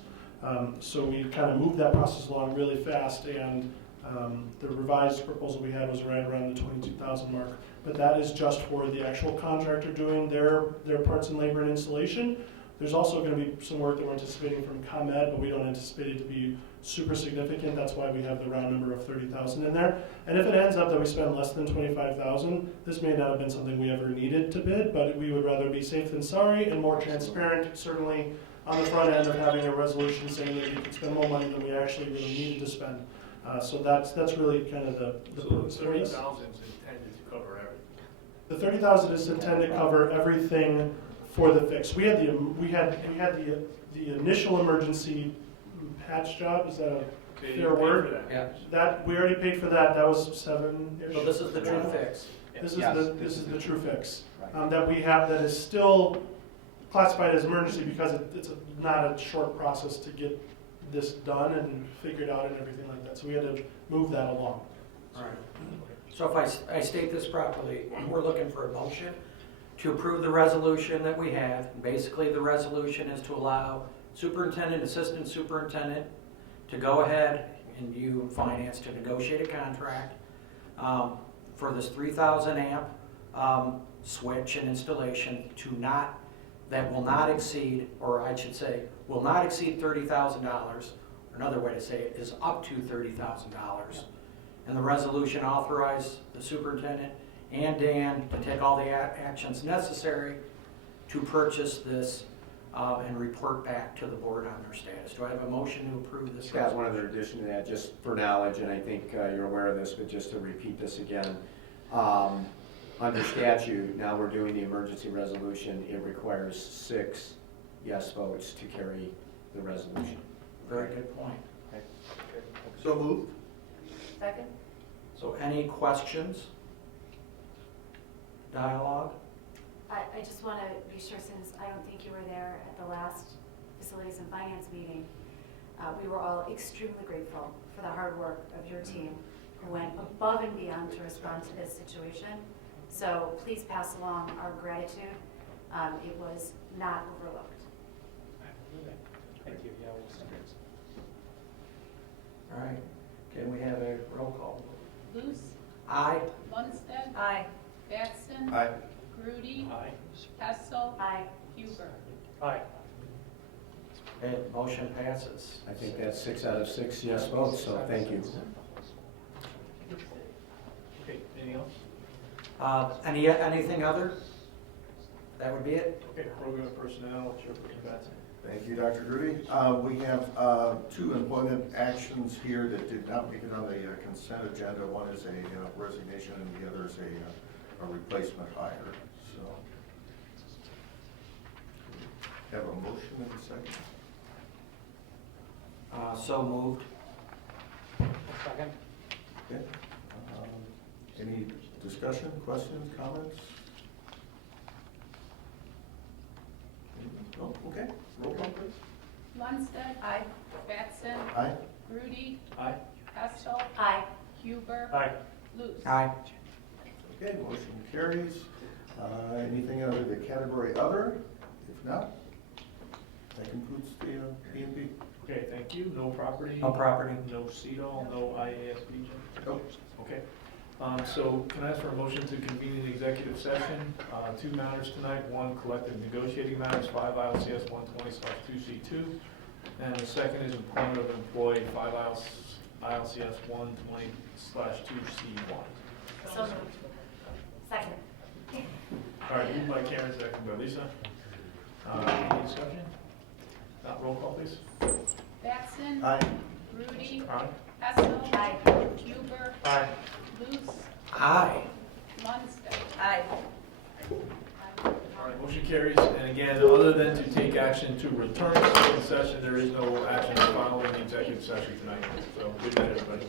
So we kind of moved that process along really fast, and the revised proposal we had was right around the 22,000 mark. But that is just for the actual contractor doing their parts and labor and installation. There's also going to be some work that we're anticipating from ComEd, but we don't anticipate it to be super significant. That's why we have the round number of 30,000 in there. And if it ends up that we spend less than 25,000, this may not have been something we ever needed to bid, but we would rather be safe than sorry and more transparent, certainly on the front end of having a resolution saying that we could spend more money than we actually really needed to spend. So that's really kind of the purpose of this. 30,000 is intended to cover everything. The 30,000 is intended to cover everything for the fix. We had the initial emergency patch job. Is that a fair word? Yeah. That we already paid for that. That was $7. So this is the true fix. This is the true fix that we have. That is still classified as emergency because it's not a short process to get this done and figured out and everything like that. So we had to move that along. All right. So if I state this properly, we're looking for a motion to approve the resolution that we have. Basically, the resolution is to allow superintendent, assistant superintendent to go ahead and you finance to negotiate a contract for this 3,000 amp switch and installation that will not exceed, or I should say, will not exceed $30,000. Another way to say it is up to $30,000. And the resolution authorized the superintendent and Dan to take all the actions necessary to purchase this and report back to the board on their status. Do I have a motion to approve this? Scott, one other addition to that, just for knowledge, and I think you're aware of this, but just to repeat this again. Under statute, now we're doing the emergency resolution, it requires 6 yes votes to carry the resolution. Very good point. So moved. Second? So any questions? Dialogue? I just want to be sure, since I don't think you were there at the last Facilities and Finance meeting, we were all extremely grateful for the hard work of your team who went above and beyond to respond to this situation. So please pass along our gratitude. It was not overlooked. Thank you. Yeah, we'll send it. All right. Can we have a roll call? Luce. Aye. Lundstedt. Aye. Batson. Aye. Grudy. Aye. Hessel. Aye. Huber. Aye. Okay, motion passes. I think that's 6 out of 6 yes votes, so thank you. Okay, anything else? Anything other? That would be it? Okay, program personnel, Chairperson Batson. Thank you, Dr. Grudy. We have 2 employment actions here that did not make it on the consent agenda. One is a resignation and the other is a replacement hire. So, have a motion and a second. So moved. Second? Okay. Any discussion, questions, comments? No? Okay. Roll call, please. Lundstedt. Aye. Batson. Aye. Grudy. Aye. Hessel. Aye. Huber. Aye. Luce. Aye. Okay, motion carries. Anything under the category other? If not, that concludes the P&P. Okay, thank you. No property? No property. No CEDOL, no IAS region? Nope. Okay. So can I ask for a motion to convene an executive session? 2 matters tonight. 1, collective negotiating matters, 5 ILCS 120/2C2. And the second is employment of employee, 5 ILCS 120/2C1. So moved. Second. All right, moved by Karen, second by Lisa. Any discussion? Roll call, please. Batson. Aye. Grudy. Aye. Hessel. Aye. Huber. Aye. Luce. Aye. Lundstedt. Aye. All right, motion carries. And again, other than to take action to return to open session, there is no action following the executive session tonight. So good night, everybody.